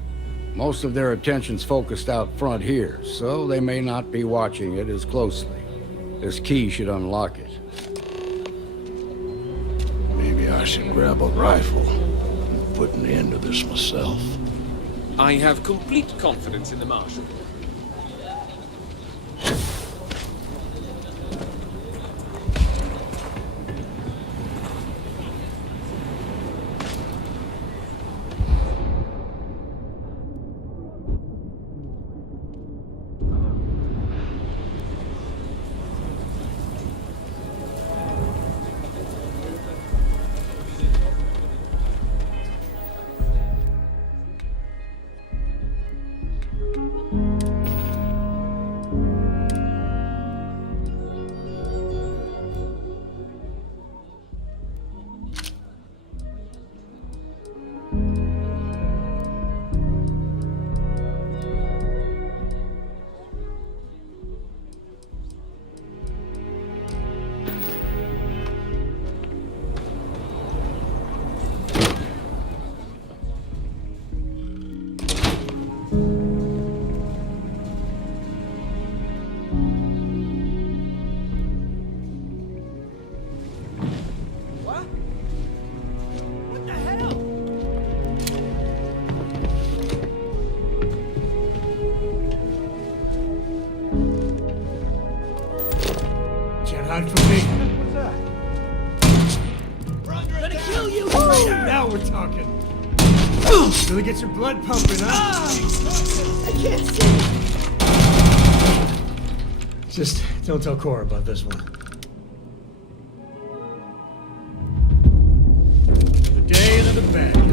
Most of their attention's focused out front here, so they may not be watching it as closely. This key should unlock it. Maybe I should grab a rifle and put an end to this myself. I have complete confidence in the Marshal. kill you, traitor! Now we're talking. Really get your blood pumping, huh? I can't see. Just don't tell Cora about this one. The day of the bad guy.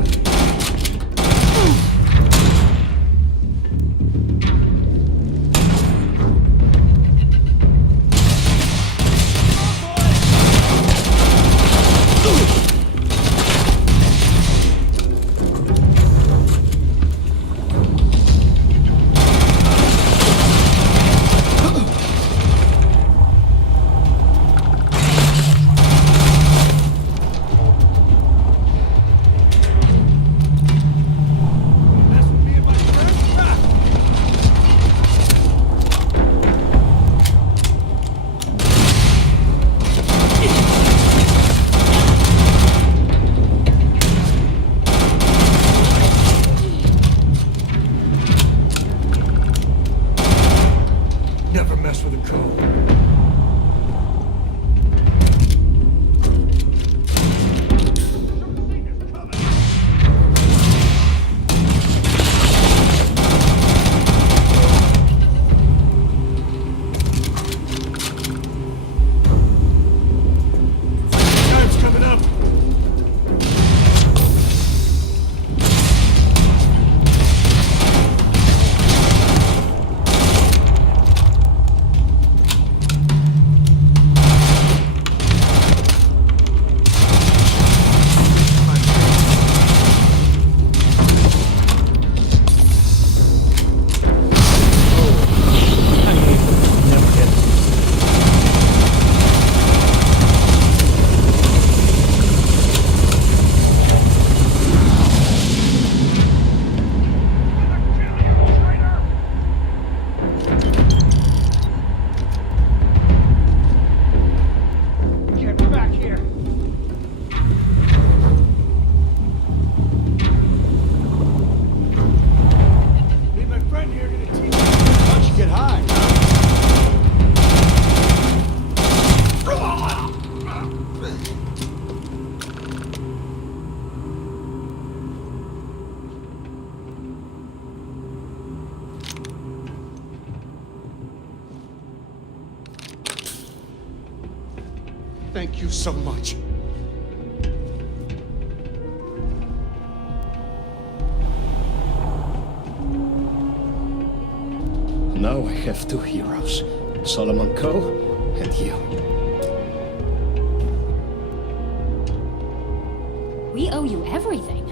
Never mess with a code. Time's coming up. Get back here. Need my friend here to teach you. Why don't you get high? Thank you so much. Now I have two heroes, Solomon Coe and you. We owe you everything.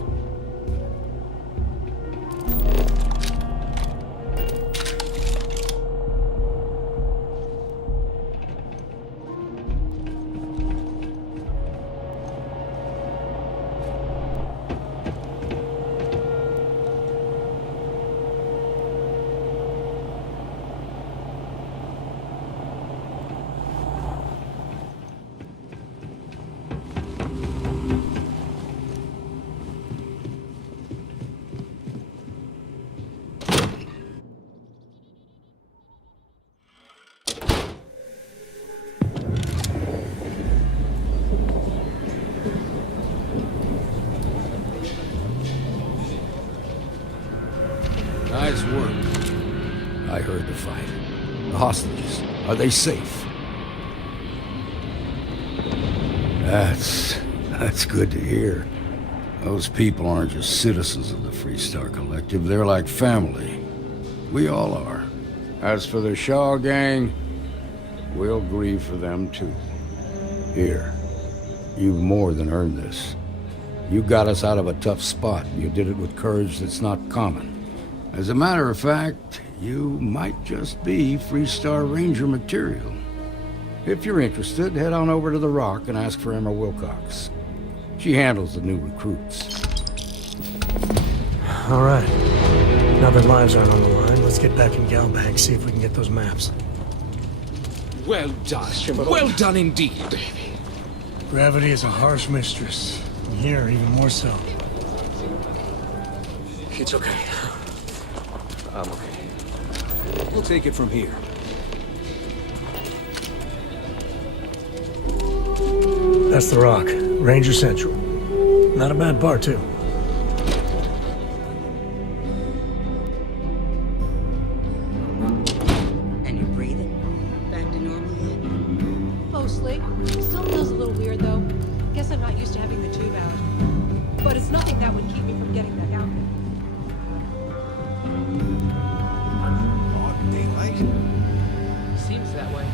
Nice work. I heard the fight. The hostages, are they safe? That's good to hear. Those people aren't just citizens of the Freestar Collective, they're like family. We all are. As for the Shaw gang, we'll grieve for them too. Here, you've more than earned this. You got us out of a tough spot. You did it with courage that's not common. As a matter of fact, you might just be Freestar Ranger material. If you're interested, head on over to the Rock and ask for Emma Wilcox. She handles the new recruits. All right. Now that lives aren't on the line, let's get back in Galbank, see if we can get those maps. Well done. Well done indeed. Gravity is a harsh mistress. And here, even more so. It's okay. I'm okay. We'll take it from here. That's the Rock. Ranger Central. Not a bad part, too. And you're breathing? Back to normal yet? Mostly. Still feels a little weird, though. Guess I'm not used to having the tube out. But it's nothing that would keep me from getting back out there. Broad daylight? Seems that way.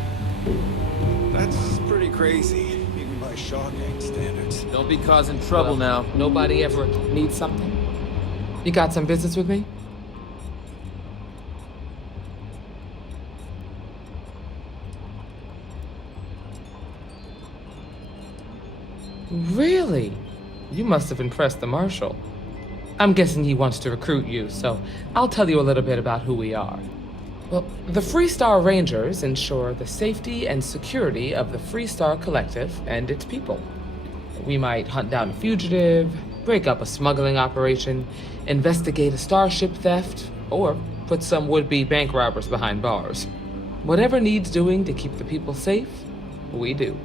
That's pretty crazy, even by Shaw Gang standards. Don't be causing trouble now. Nobody ever needs something. You got some business with me? Really? You must have impressed the Marshal. I'm guessing he wants to recruit you, so I'll tell you a little bit about who we are. Well, the Freestar Rangers ensure the safety and security of the Freestar Collective and its people. We might hunt down a fugitive, break up a smuggling operation, investigate a starship theft, or put some would-be bank robbers behind bars. Whatever needs doing to keep the people safe, we do.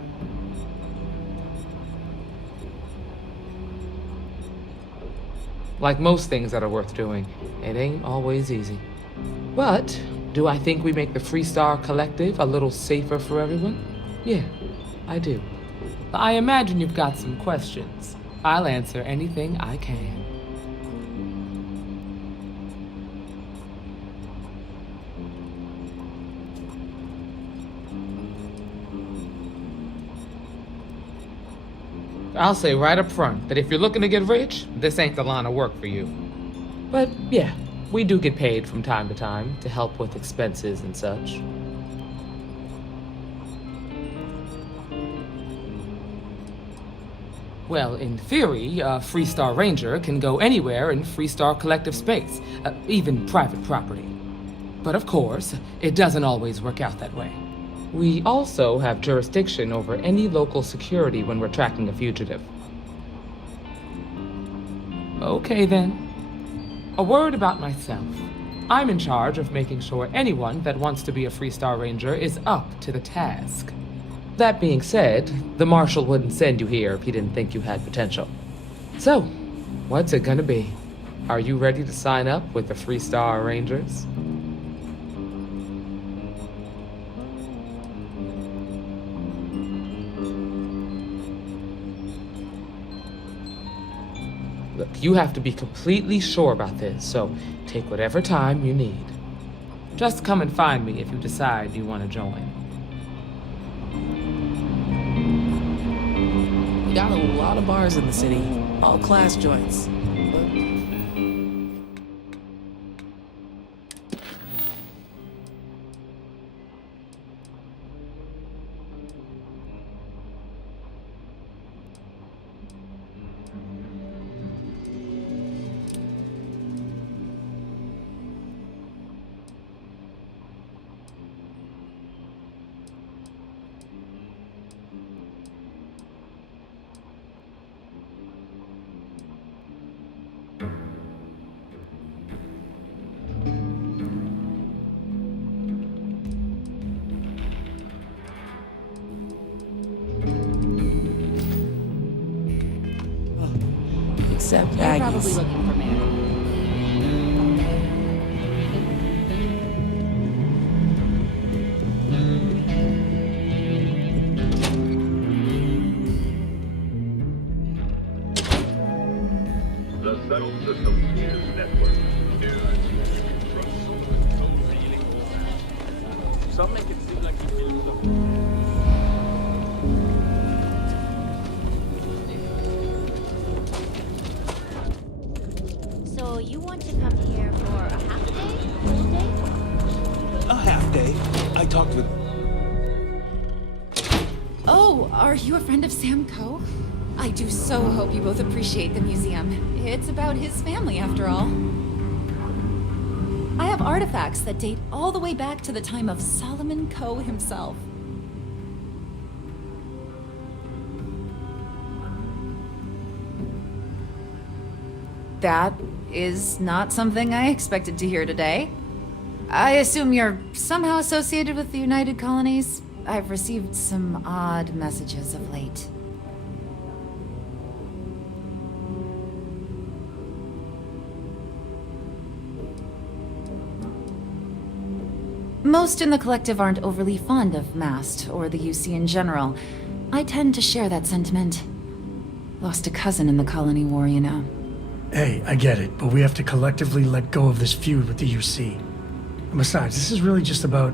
Like most things that are worth doing, it ain't always easy. But do I think we make the Freestar Collective a little safer for everyone? Yeah, I do. I imagine you've got some questions. I'll answer anything I can. I'll say right up front that if you're looking to get rich, this ain't the line of work for you. But yeah, we do get paid from time to time to help with expenses and such. Well, in theory, a Freestar Ranger can go anywhere in Freestar Collective space, even private property. But of course, it doesn't always work out that way. We also have jurisdiction over any local security when we're tracking a fugitive. Okay then. A word about myself. I'm in charge of making sure anyone that wants to be a Freestar Ranger is up to the task. That being said, the Marshal wouldn't send you here if he didn't think you had potential. So, what's it gonna be? Are you ready to sign up with the Freestar Rangers? Look, you have to be completely sure about this, so take whatever time you need. Just come and find me if you decide you want to join. We got a lot of bars in the city, all class joints. Except You're probably Aggie's. looking for Mary. The Settled Systems News Network. Some make it seem like he built them. So you want to come here for a half day? Full day? A half day. I talked with... Oh, are you a friend of Sam Coe? I do so hope you both appreciate the museum. It's about his family, after all. I have artifacts that date all the way back to the time of Solomon Coe himself. That is not something I expected to hear today. I assume you're somehow associated with the United Colonies? I've received some odd messages of late. Most in the collective aren't overly fond of Mast or the UC in general. I tend to share that sentiment. Lost a cousin in the colony war, you know. Hey, I get it, but we have to collectively let go of this feud with the UC. And besides, this is really just about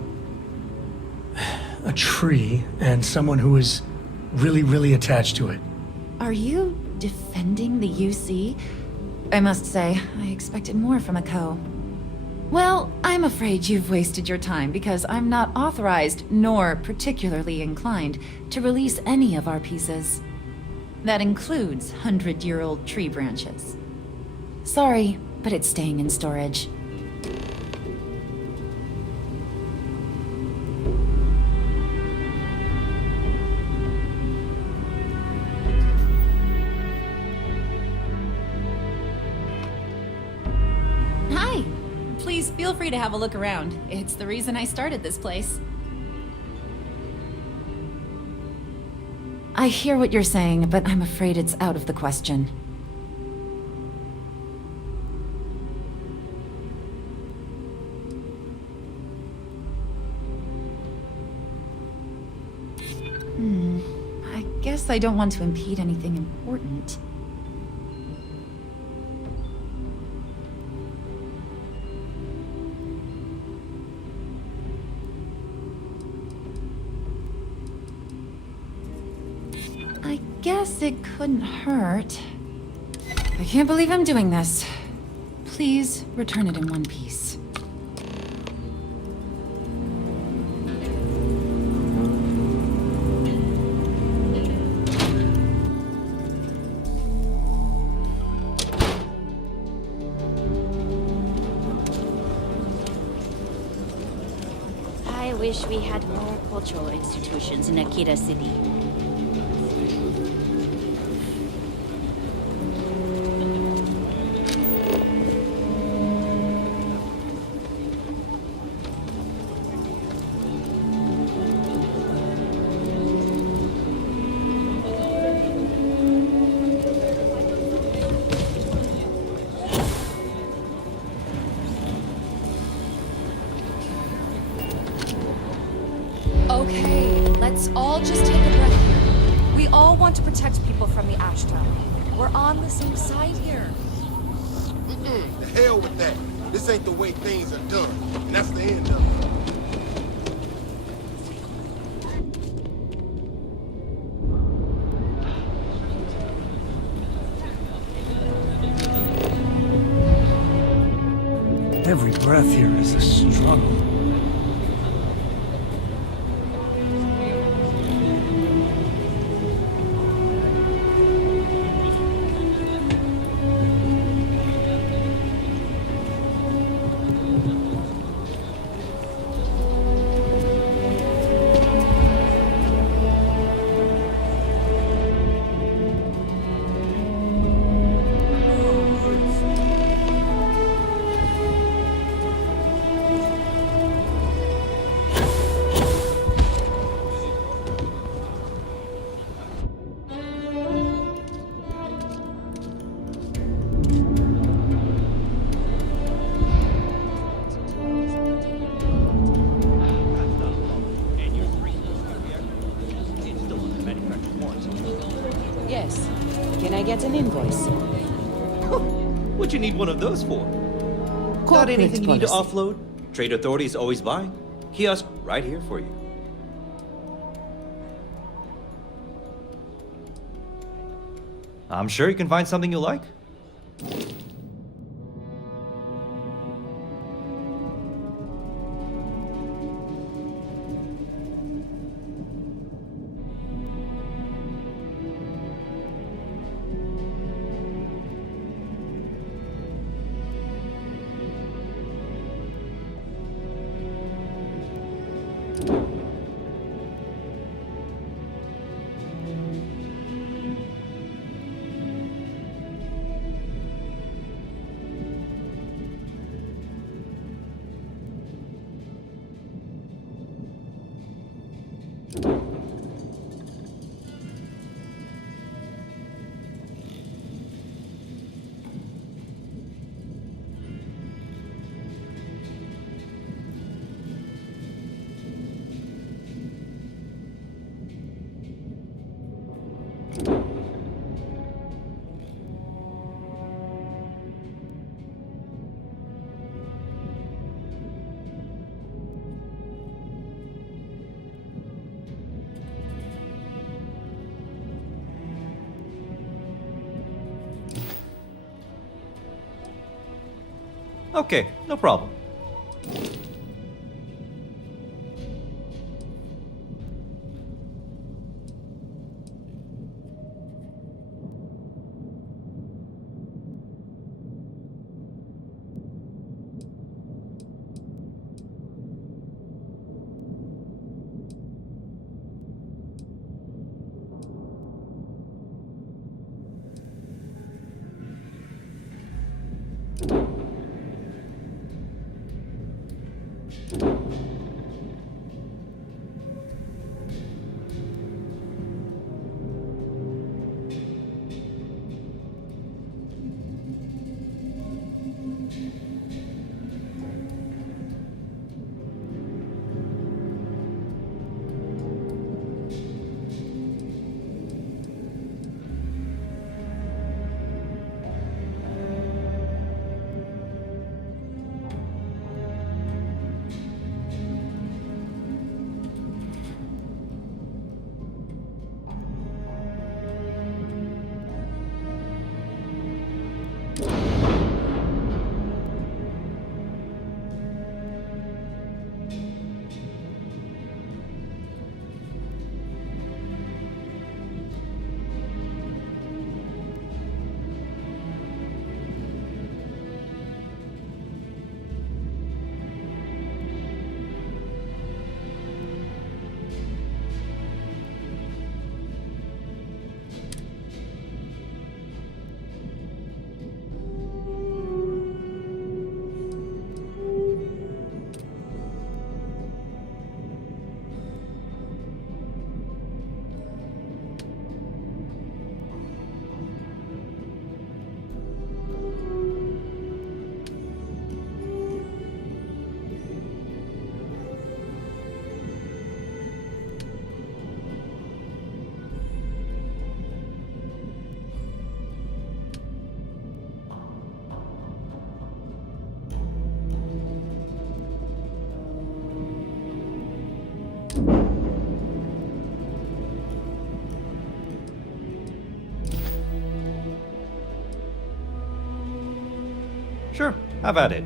a tree and someone who is really, really attached to it. Are you defending the UC? I must say, I expected more from a co. Well, I'm afraid you've wasted your time because I'm not authorized, nor particularly inclined, to release any of our pieces. That includes 100-year-old tree branches. Sorry, but it's staying in storage. Hi! Please feel free to have a look around. It's the reason I started this place. I hear what you're saying, but I'm afraid it's out of the question. I guess I don't want to impede anything important. I guess it couldn't hurt. I can't believe I'm doing this. Please return it in one piece. I wish we had more cultural institutions in Akita City. Okay, let's all just take a breath here. We all want to protect people from the Ash Tower. We're on the same side here. The hell with that. This ain't the way things are done. And that's the end of it. Every breath here is a struggle. Yes. Can I get an invoice? What'd you need one of those for? Got Corporate anything you need to policy. offload? Trade Authority is always buying. Kiosk right here for you. I'm sure you can find something you like. Okay, no problem. Sure, have at it.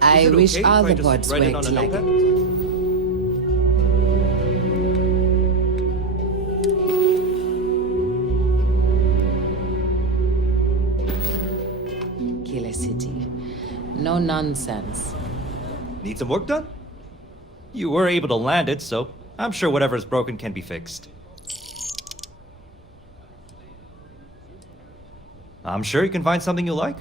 I wish all the pods write it on worked a like notepad? Killer City. No nonsense. Need some work done? You were able to land it, so I'm sure whatever's broken can be fixed. I'm sure you can find something you like.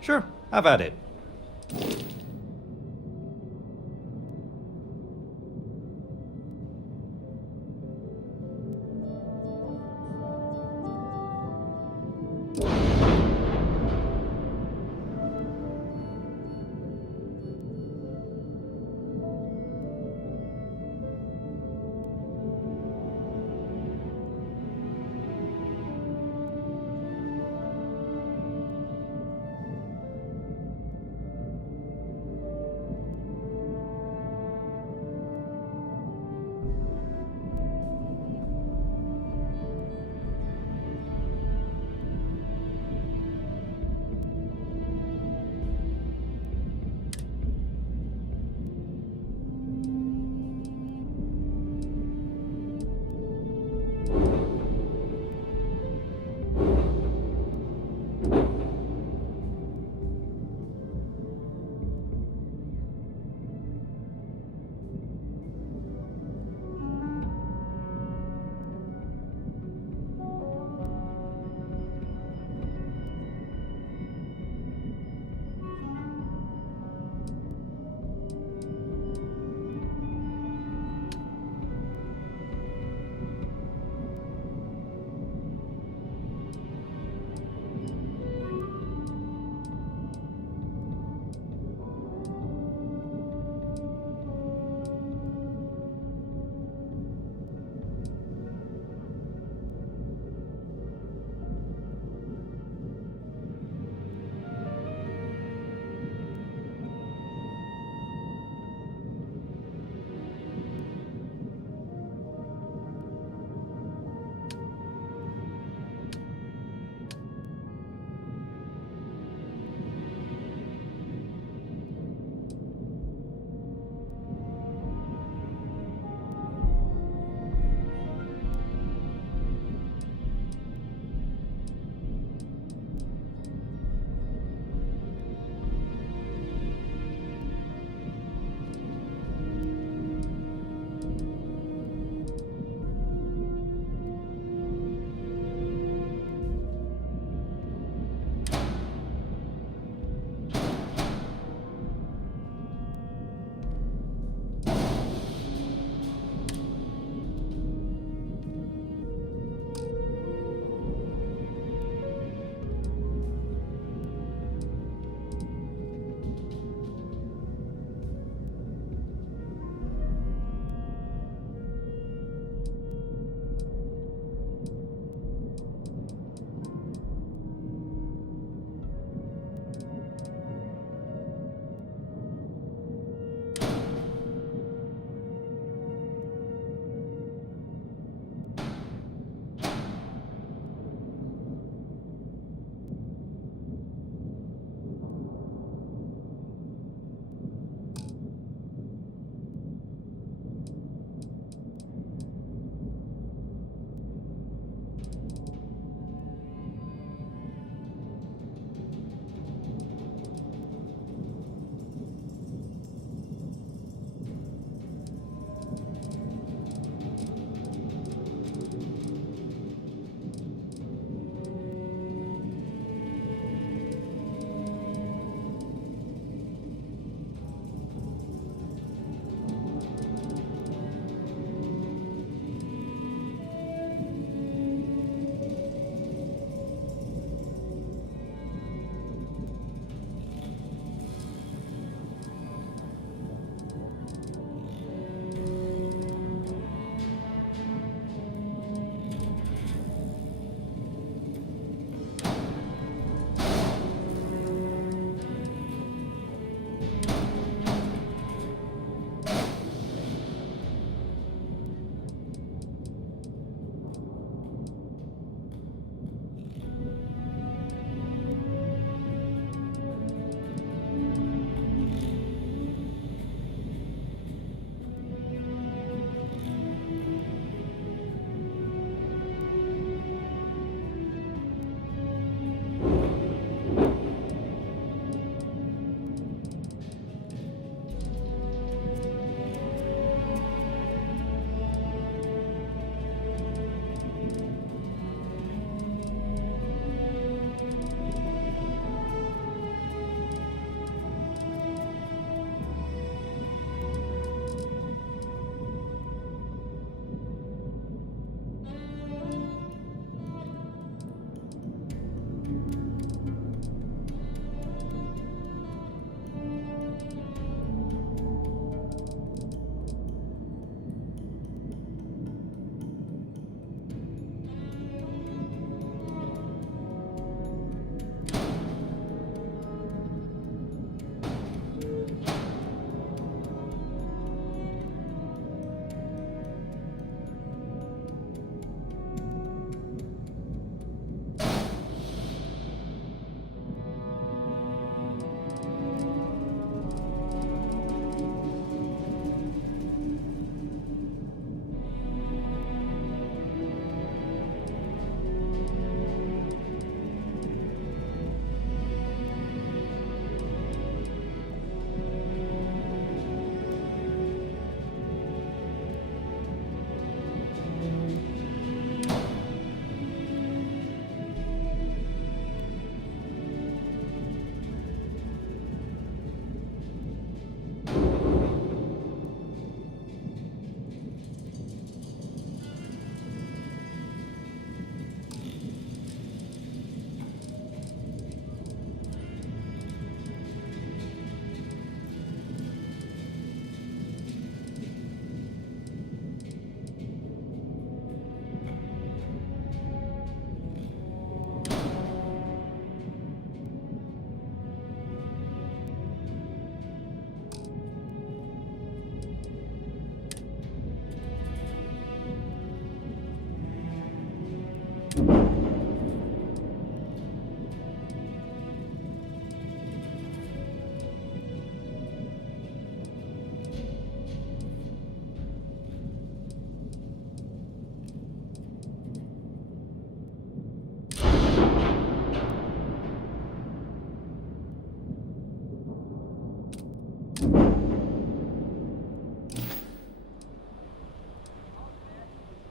Sure, have at it.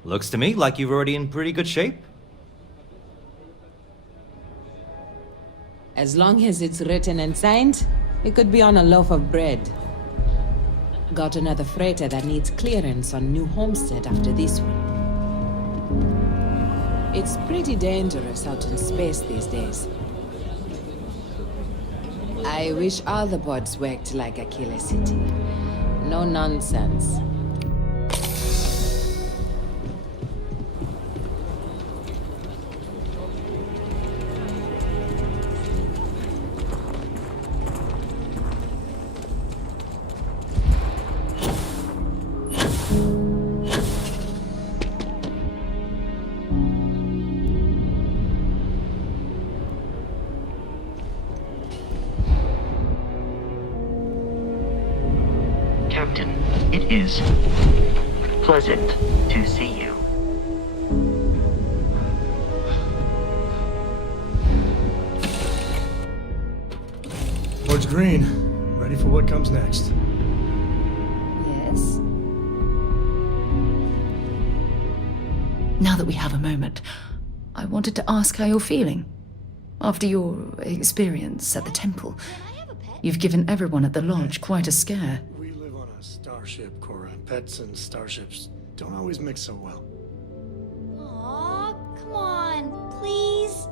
Looks to me like you're already in pretty good shape. As long as it's written and signed, it could be on a loaf of bread. Got another freighter that needs clearance on New Homestead after this one. It's pretty dangerous out in space these days. I wish all the pods worked like Aquila City. No nonsense. Captain, it is pleasant to see you. Towards green. Ready for what comes next. Yes? Now that we have a moment, I wanted to ask how you're feeling. After your experience at the temple, you've given everyone at the lodge quite a scare. We live on a starship, Cora. Pets and starships don't always mix so well. Aw, come on, please.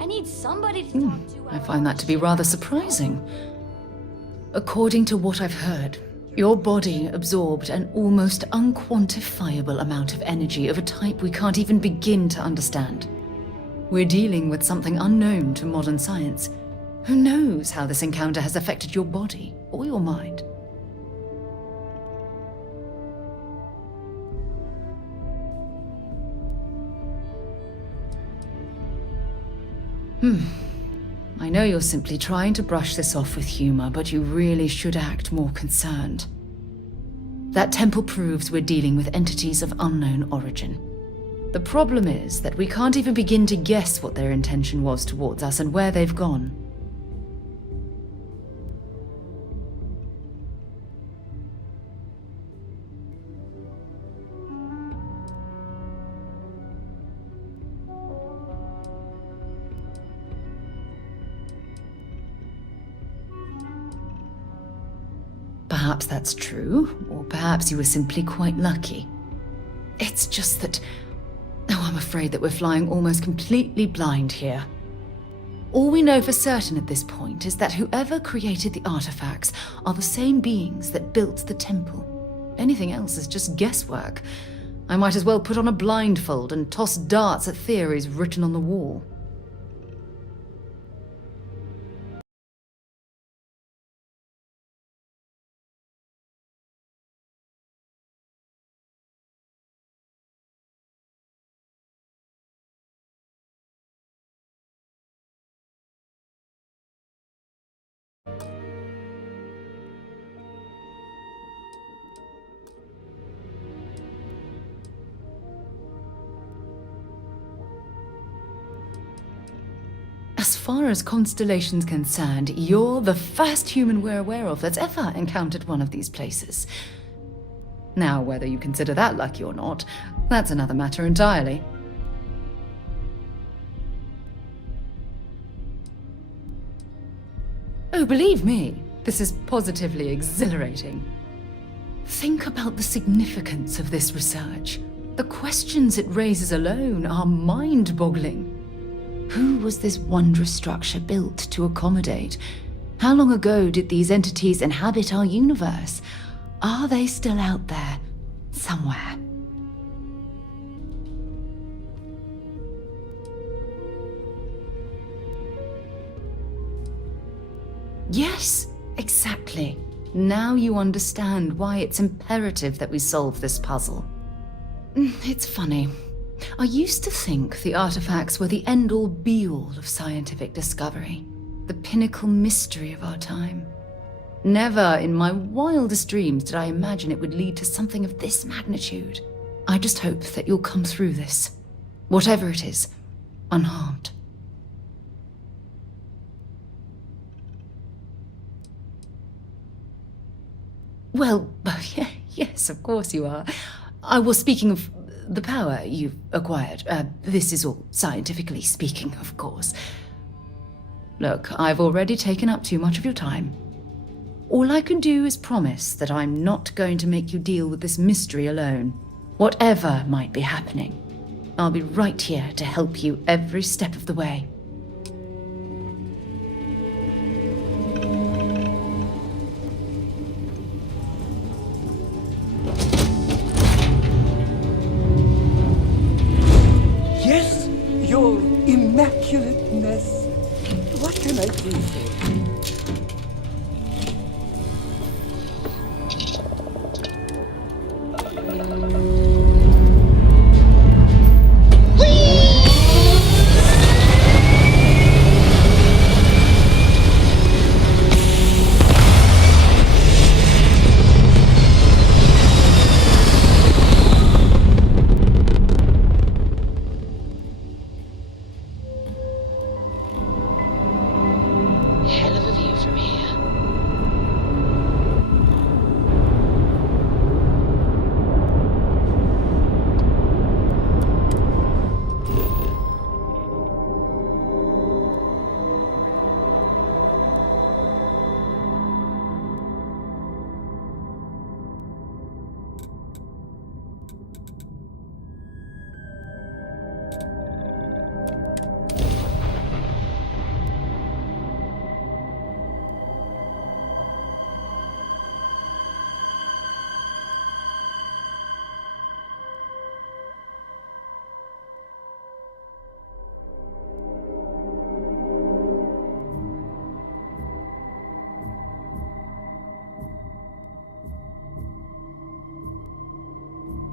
I need somebody to talk to. I find that to be rather surprising. According to what I've heard, your body absorbed an almost unquantifiable amount of energy of a type we can't even begin to understand. We're dealing with something unknown to modern science. Who knows how this encounter has affected your body or your mind? I know you're simply trying to brush this off with humor, but you really should act more concerned. That temple proves we're dealing with entities of unknown origin. The problem is that we can't even begin to guess what their intention was towards us and where they've gone. Perhaps that's true, or perhaps you were simply quite lucky. It's just that... Oh, I'm afraid that we're flying almost completely blind here. All we know for certain at this point is that whoever created the artifacts are the same beings that built the temple. Anything else is just guesswork. I might as well put on a blindfold and toss darts at theories written on the wall. As far as Constellation's concerned, you're the first human we're aware of that's ever encountered one of these places. Now, whether you consider that lucky or not, that's another matter entirely. Oh, believe me, this is positively exhilarating. Think about the significance of this research. The questions it raises alone are mind-boggling. Who was this wondrous structure built to accommodate? How long ago did these entities inhabit our universe? Are they still out there, somewhere? Yes, exactly. Now you understand why it's imperative that we solve this puzzle. It's funny. I used to think the artifacts were the end-all be-all of scientific discovery, the pinnacle mystery of our time. Never in my wildest dreams did I imagine it would lead to something of this magnitude. I just hope that you'll come through this, whatever it is, unharmed. Well, yeah, yes, of course you are. I was speaking of the power you've acquired. This is all scientifically speaking, of course. Look, I've already taken up too much of your time. All I can do is promise that I'm not going to make you deal with this mystery alone. Whatever might be happening, I'll be right here to help you every step of the way. Yes, your immaculateness. What can I do for you? Hell of a view from here.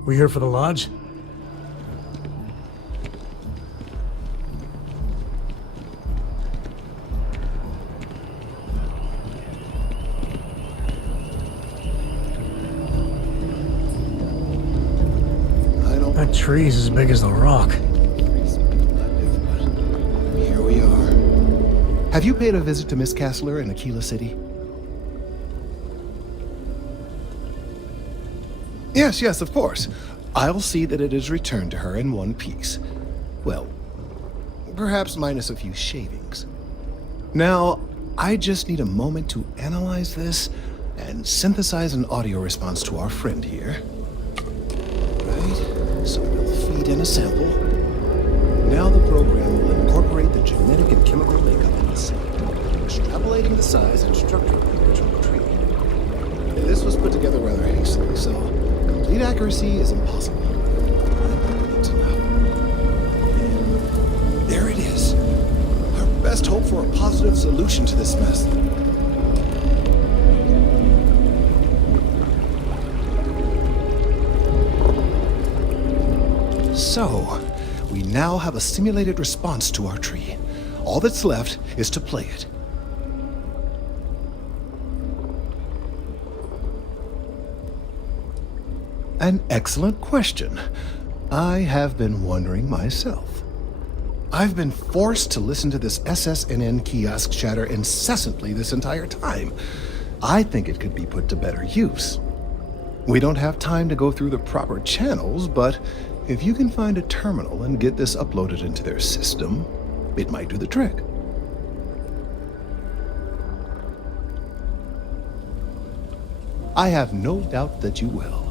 We here for the lodge? That tree's as big as the rock. Here we are. Have you paid a visit to Miss Castler in Aquila City? Yes, of course. I'll see that it is returned to her in one piece. Well, perhaps minus a few shavings. Now, I just need a moment to analyze this and synthesize an audio response to our friend here. Right, so we'll feed in a sample. Now the program will incorporate the genetic and chemical makeup of the seed, extrapolating the size and structure of the original tree. This was put together rather hastily, so complete accuracy is impossible. I need to know. And there it is. Our best hope for a positive solution to this mess. So, we now have a simulated response to our tree. All that's left is to play it. An excellent question. I have been wondering myself. I've been forced to listen to this SSNN kiosk chatter incessantly this entire time. I think it could be put to better use. We don't have time to go through the proper channels, but if you can find a terminal and get this uploaded into their system, it might do the trick. I have no doubt that you will.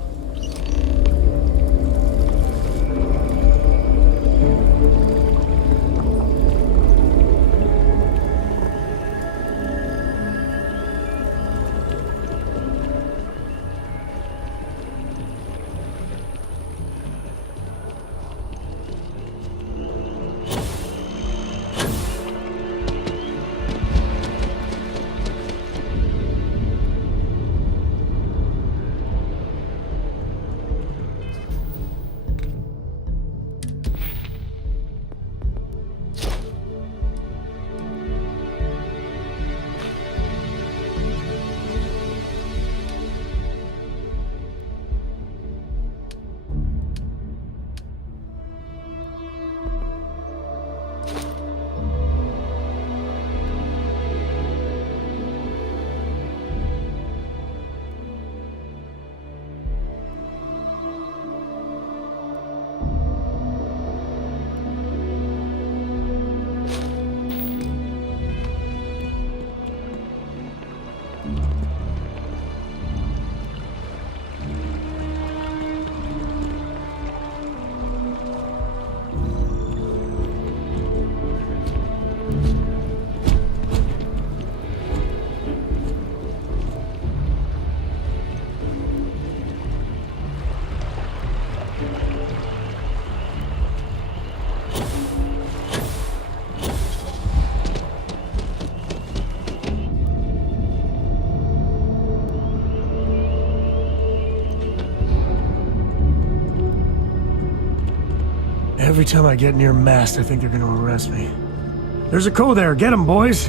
Every time I get near mast, I think they're gonna arrest me. There's a co there. Get him, boys!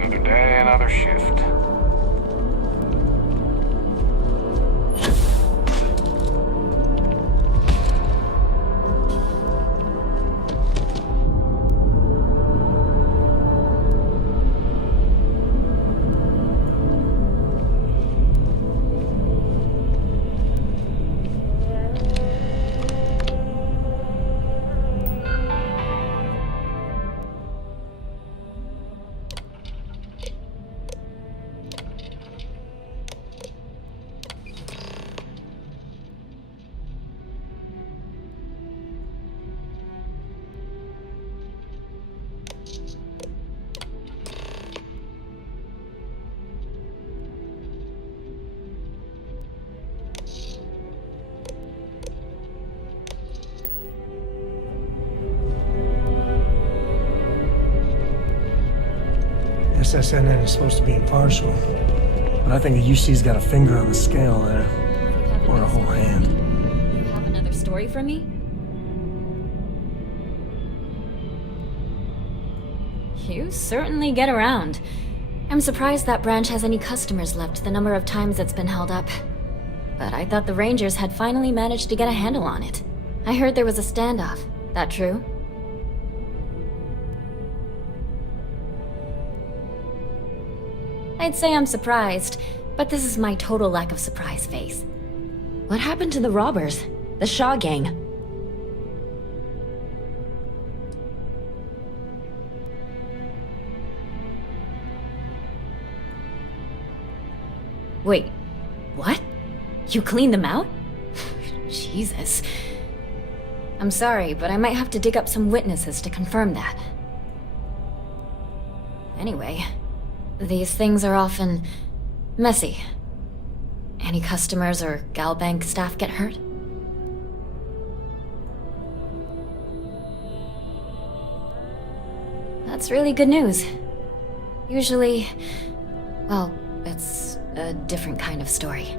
Another day, another shift. SSNN is supposed to be impartial, but I think the UC's got a finger on the scale there. Or a whole hand. You have another story for me? You certainly get around. I'm surprised that branch has any customers left the number of times it's been held up. But I thought the Rangers had finally managed to get a handle on it. I heard there was a standoff. That true? I'd say I'm surprised, but this is my total lack of surprise face. What happened to the robbers? The Shaw gang? Wait, what? You cleaned them out? Jesus. I'm sorry, but I might have to dig up some witnesses to confirm that. Anyway, these things are often messy. Any customers or Galbank staff get hurt? That's really good news. Usually, well, it's a different kind of story.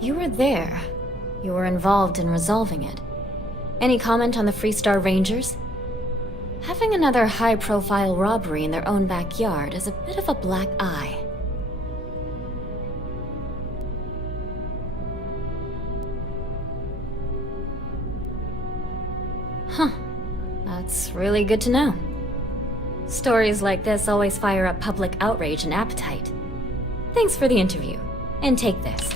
You were there. You were involved in resolving it. Any comment on the Freestar Rangers? Having another high-profile robbery in their own backyard is a bit of a black eye. Huh. That's really good to know. Stories like this always fire up public outrage and appetite. Thanks for the interview. And take this.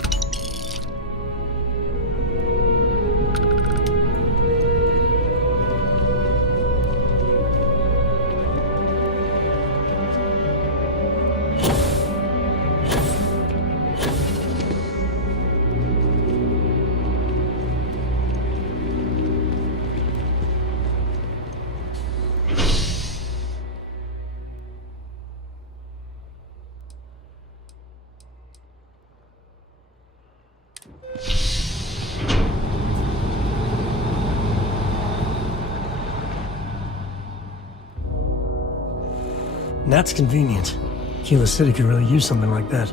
That's convenient. Kila City could really use something like that.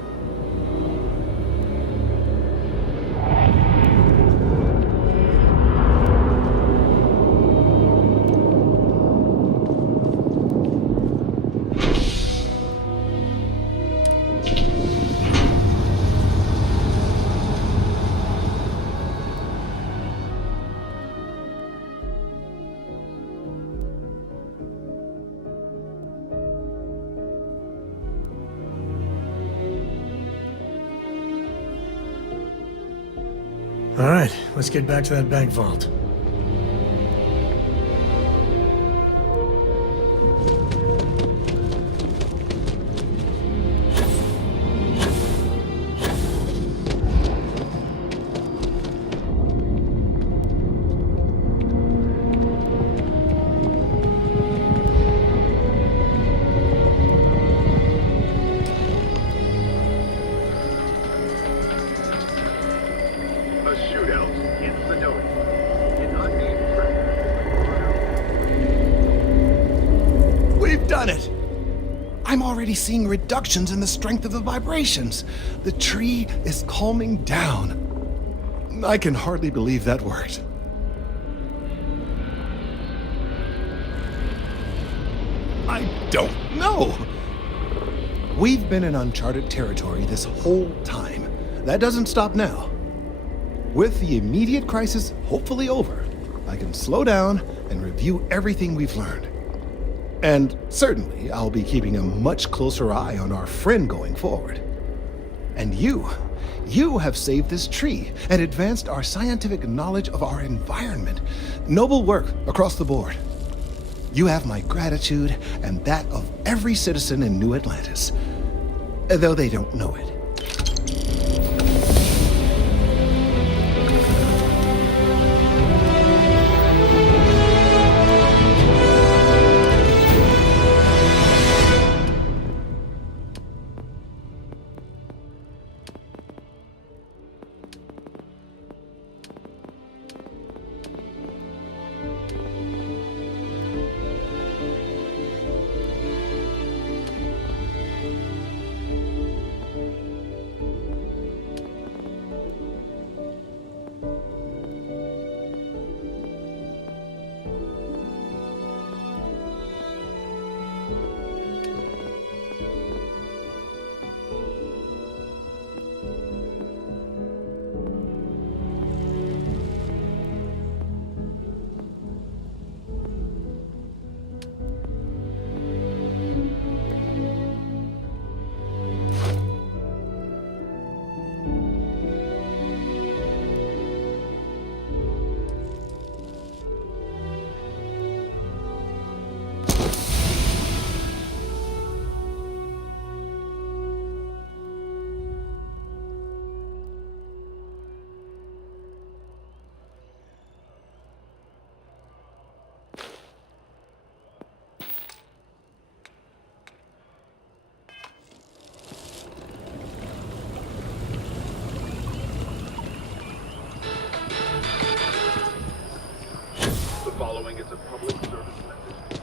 All right, let's get back to that bank vault. A shootout in Sedona. An unnamed We've done it! I'm already seeing reductions in the strength of the vibrations. The tree is calming down. I can hardly believe that worked. I don't know. We've been in uncharted territory this whole time. That doesn't stop now. With the immediate crisis hopefully over, I can slow down and review everything we've learned. And certainly, I'll be keeping a much closer eye on our friend going forward. And you have saved this tree and advanced our scientific knowledge of our environment. Noble work across the board. You have my gratitude and that of every citizen in New Atlantis, though they don't know it. The following is a public service message.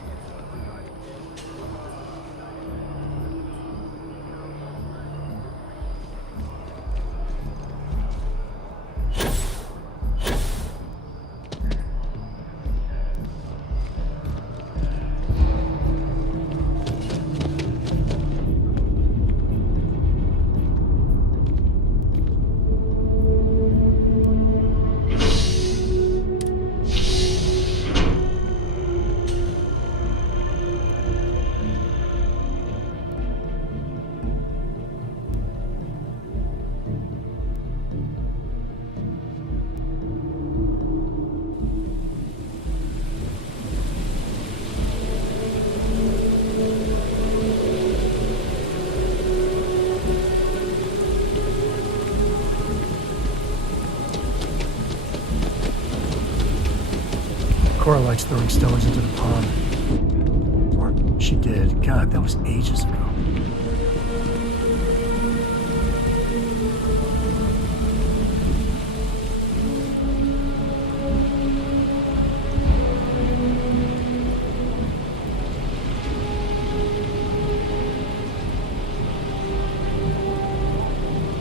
Cora likes throwing stones into the pond. Or she did. God, that was ages ago.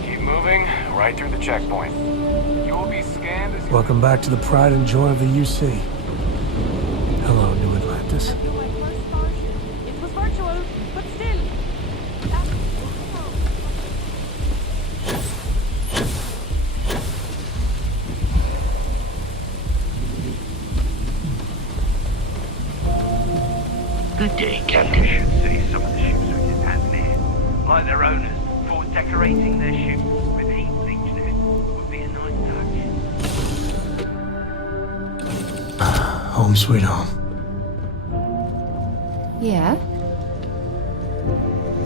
Keep moving, right through the checkpoint. You will be scanned as... Welcome back to the pride and joy of the UC. Hello, New Atlantis. It was virtual, but still. Good day, Captain. You should see some of the ships we just had near. Like their owners, thought decorating their ships with heat bleach there would be a nice touch. Home sweet home. Yeah?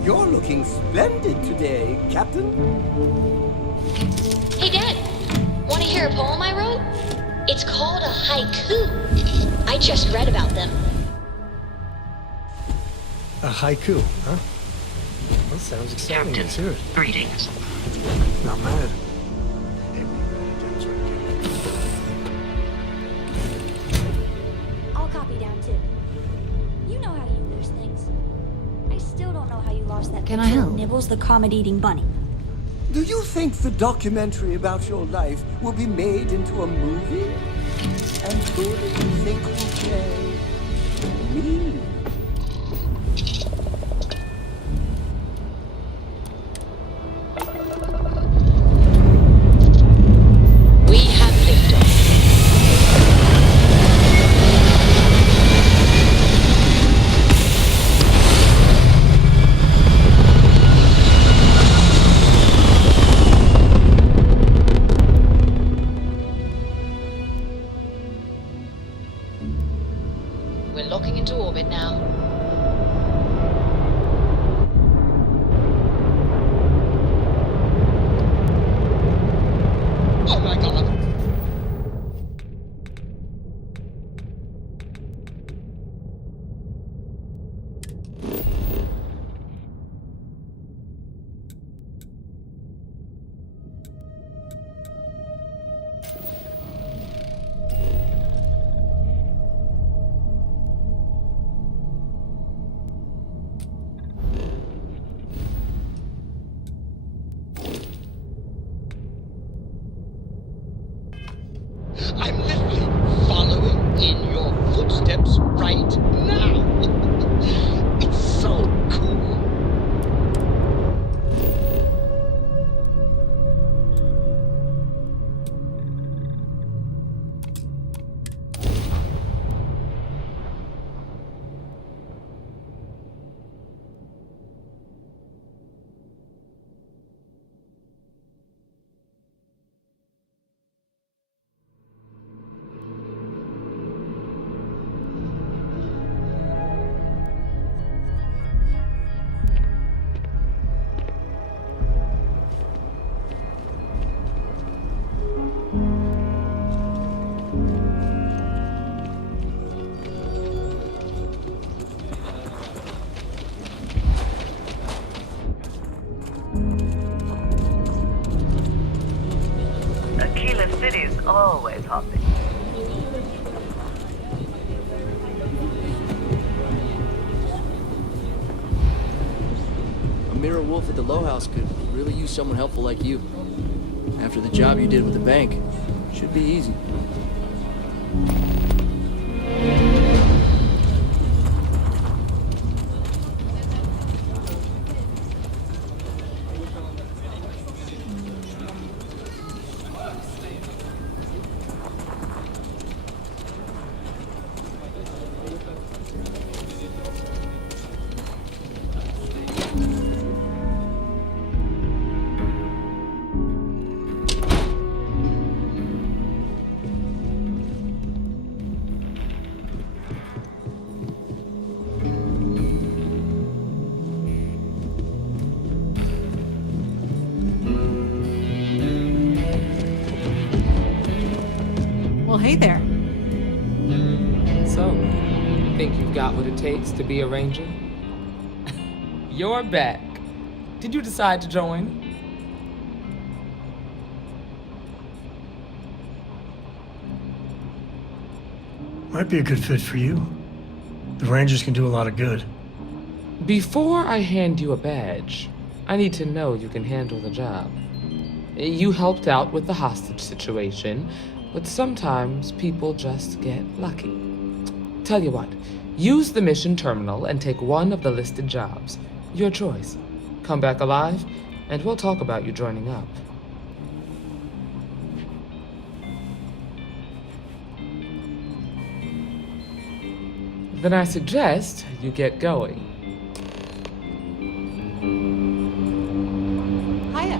You're looking splendid today, Captain. Hey, Dad. Want to hear a poem I wrote? It's called a haiku. I just read about them. A haiku, huh? That sounds exciting. Let's hear it. Greetings. Not mad. I'll copy down too. You know how you lose things. I still don't know how you lost that Can I picture of help? Nibbles the comet-eating bunny. Do you think the documentary about your life will be made into a movie? And who do you think will play me? We have liftoff. We're locking into orbit now. Oh my god! I'm literally following in your footsteps right now. It's so cool. Aquila City's always hopping. A mirror wolf at the Low House could really use someone helpful like you. After the job you did with the bank, should be easy. Well, hey there. So, think you've got what it takes to be a ranger? You're back. Did you decide to join? Might be a good fit for you. The Rangers can do a lot of good. Before I hand you a badge, I need to know you can handle the job. You helped out with the hostage situation, but sometimes people just get lucky. Tell you what, use the mission terminal and take one of the listed jobs. Your choice. Come back alive, and we'll talk about you joining up. Then I suggest you get going. Hiya.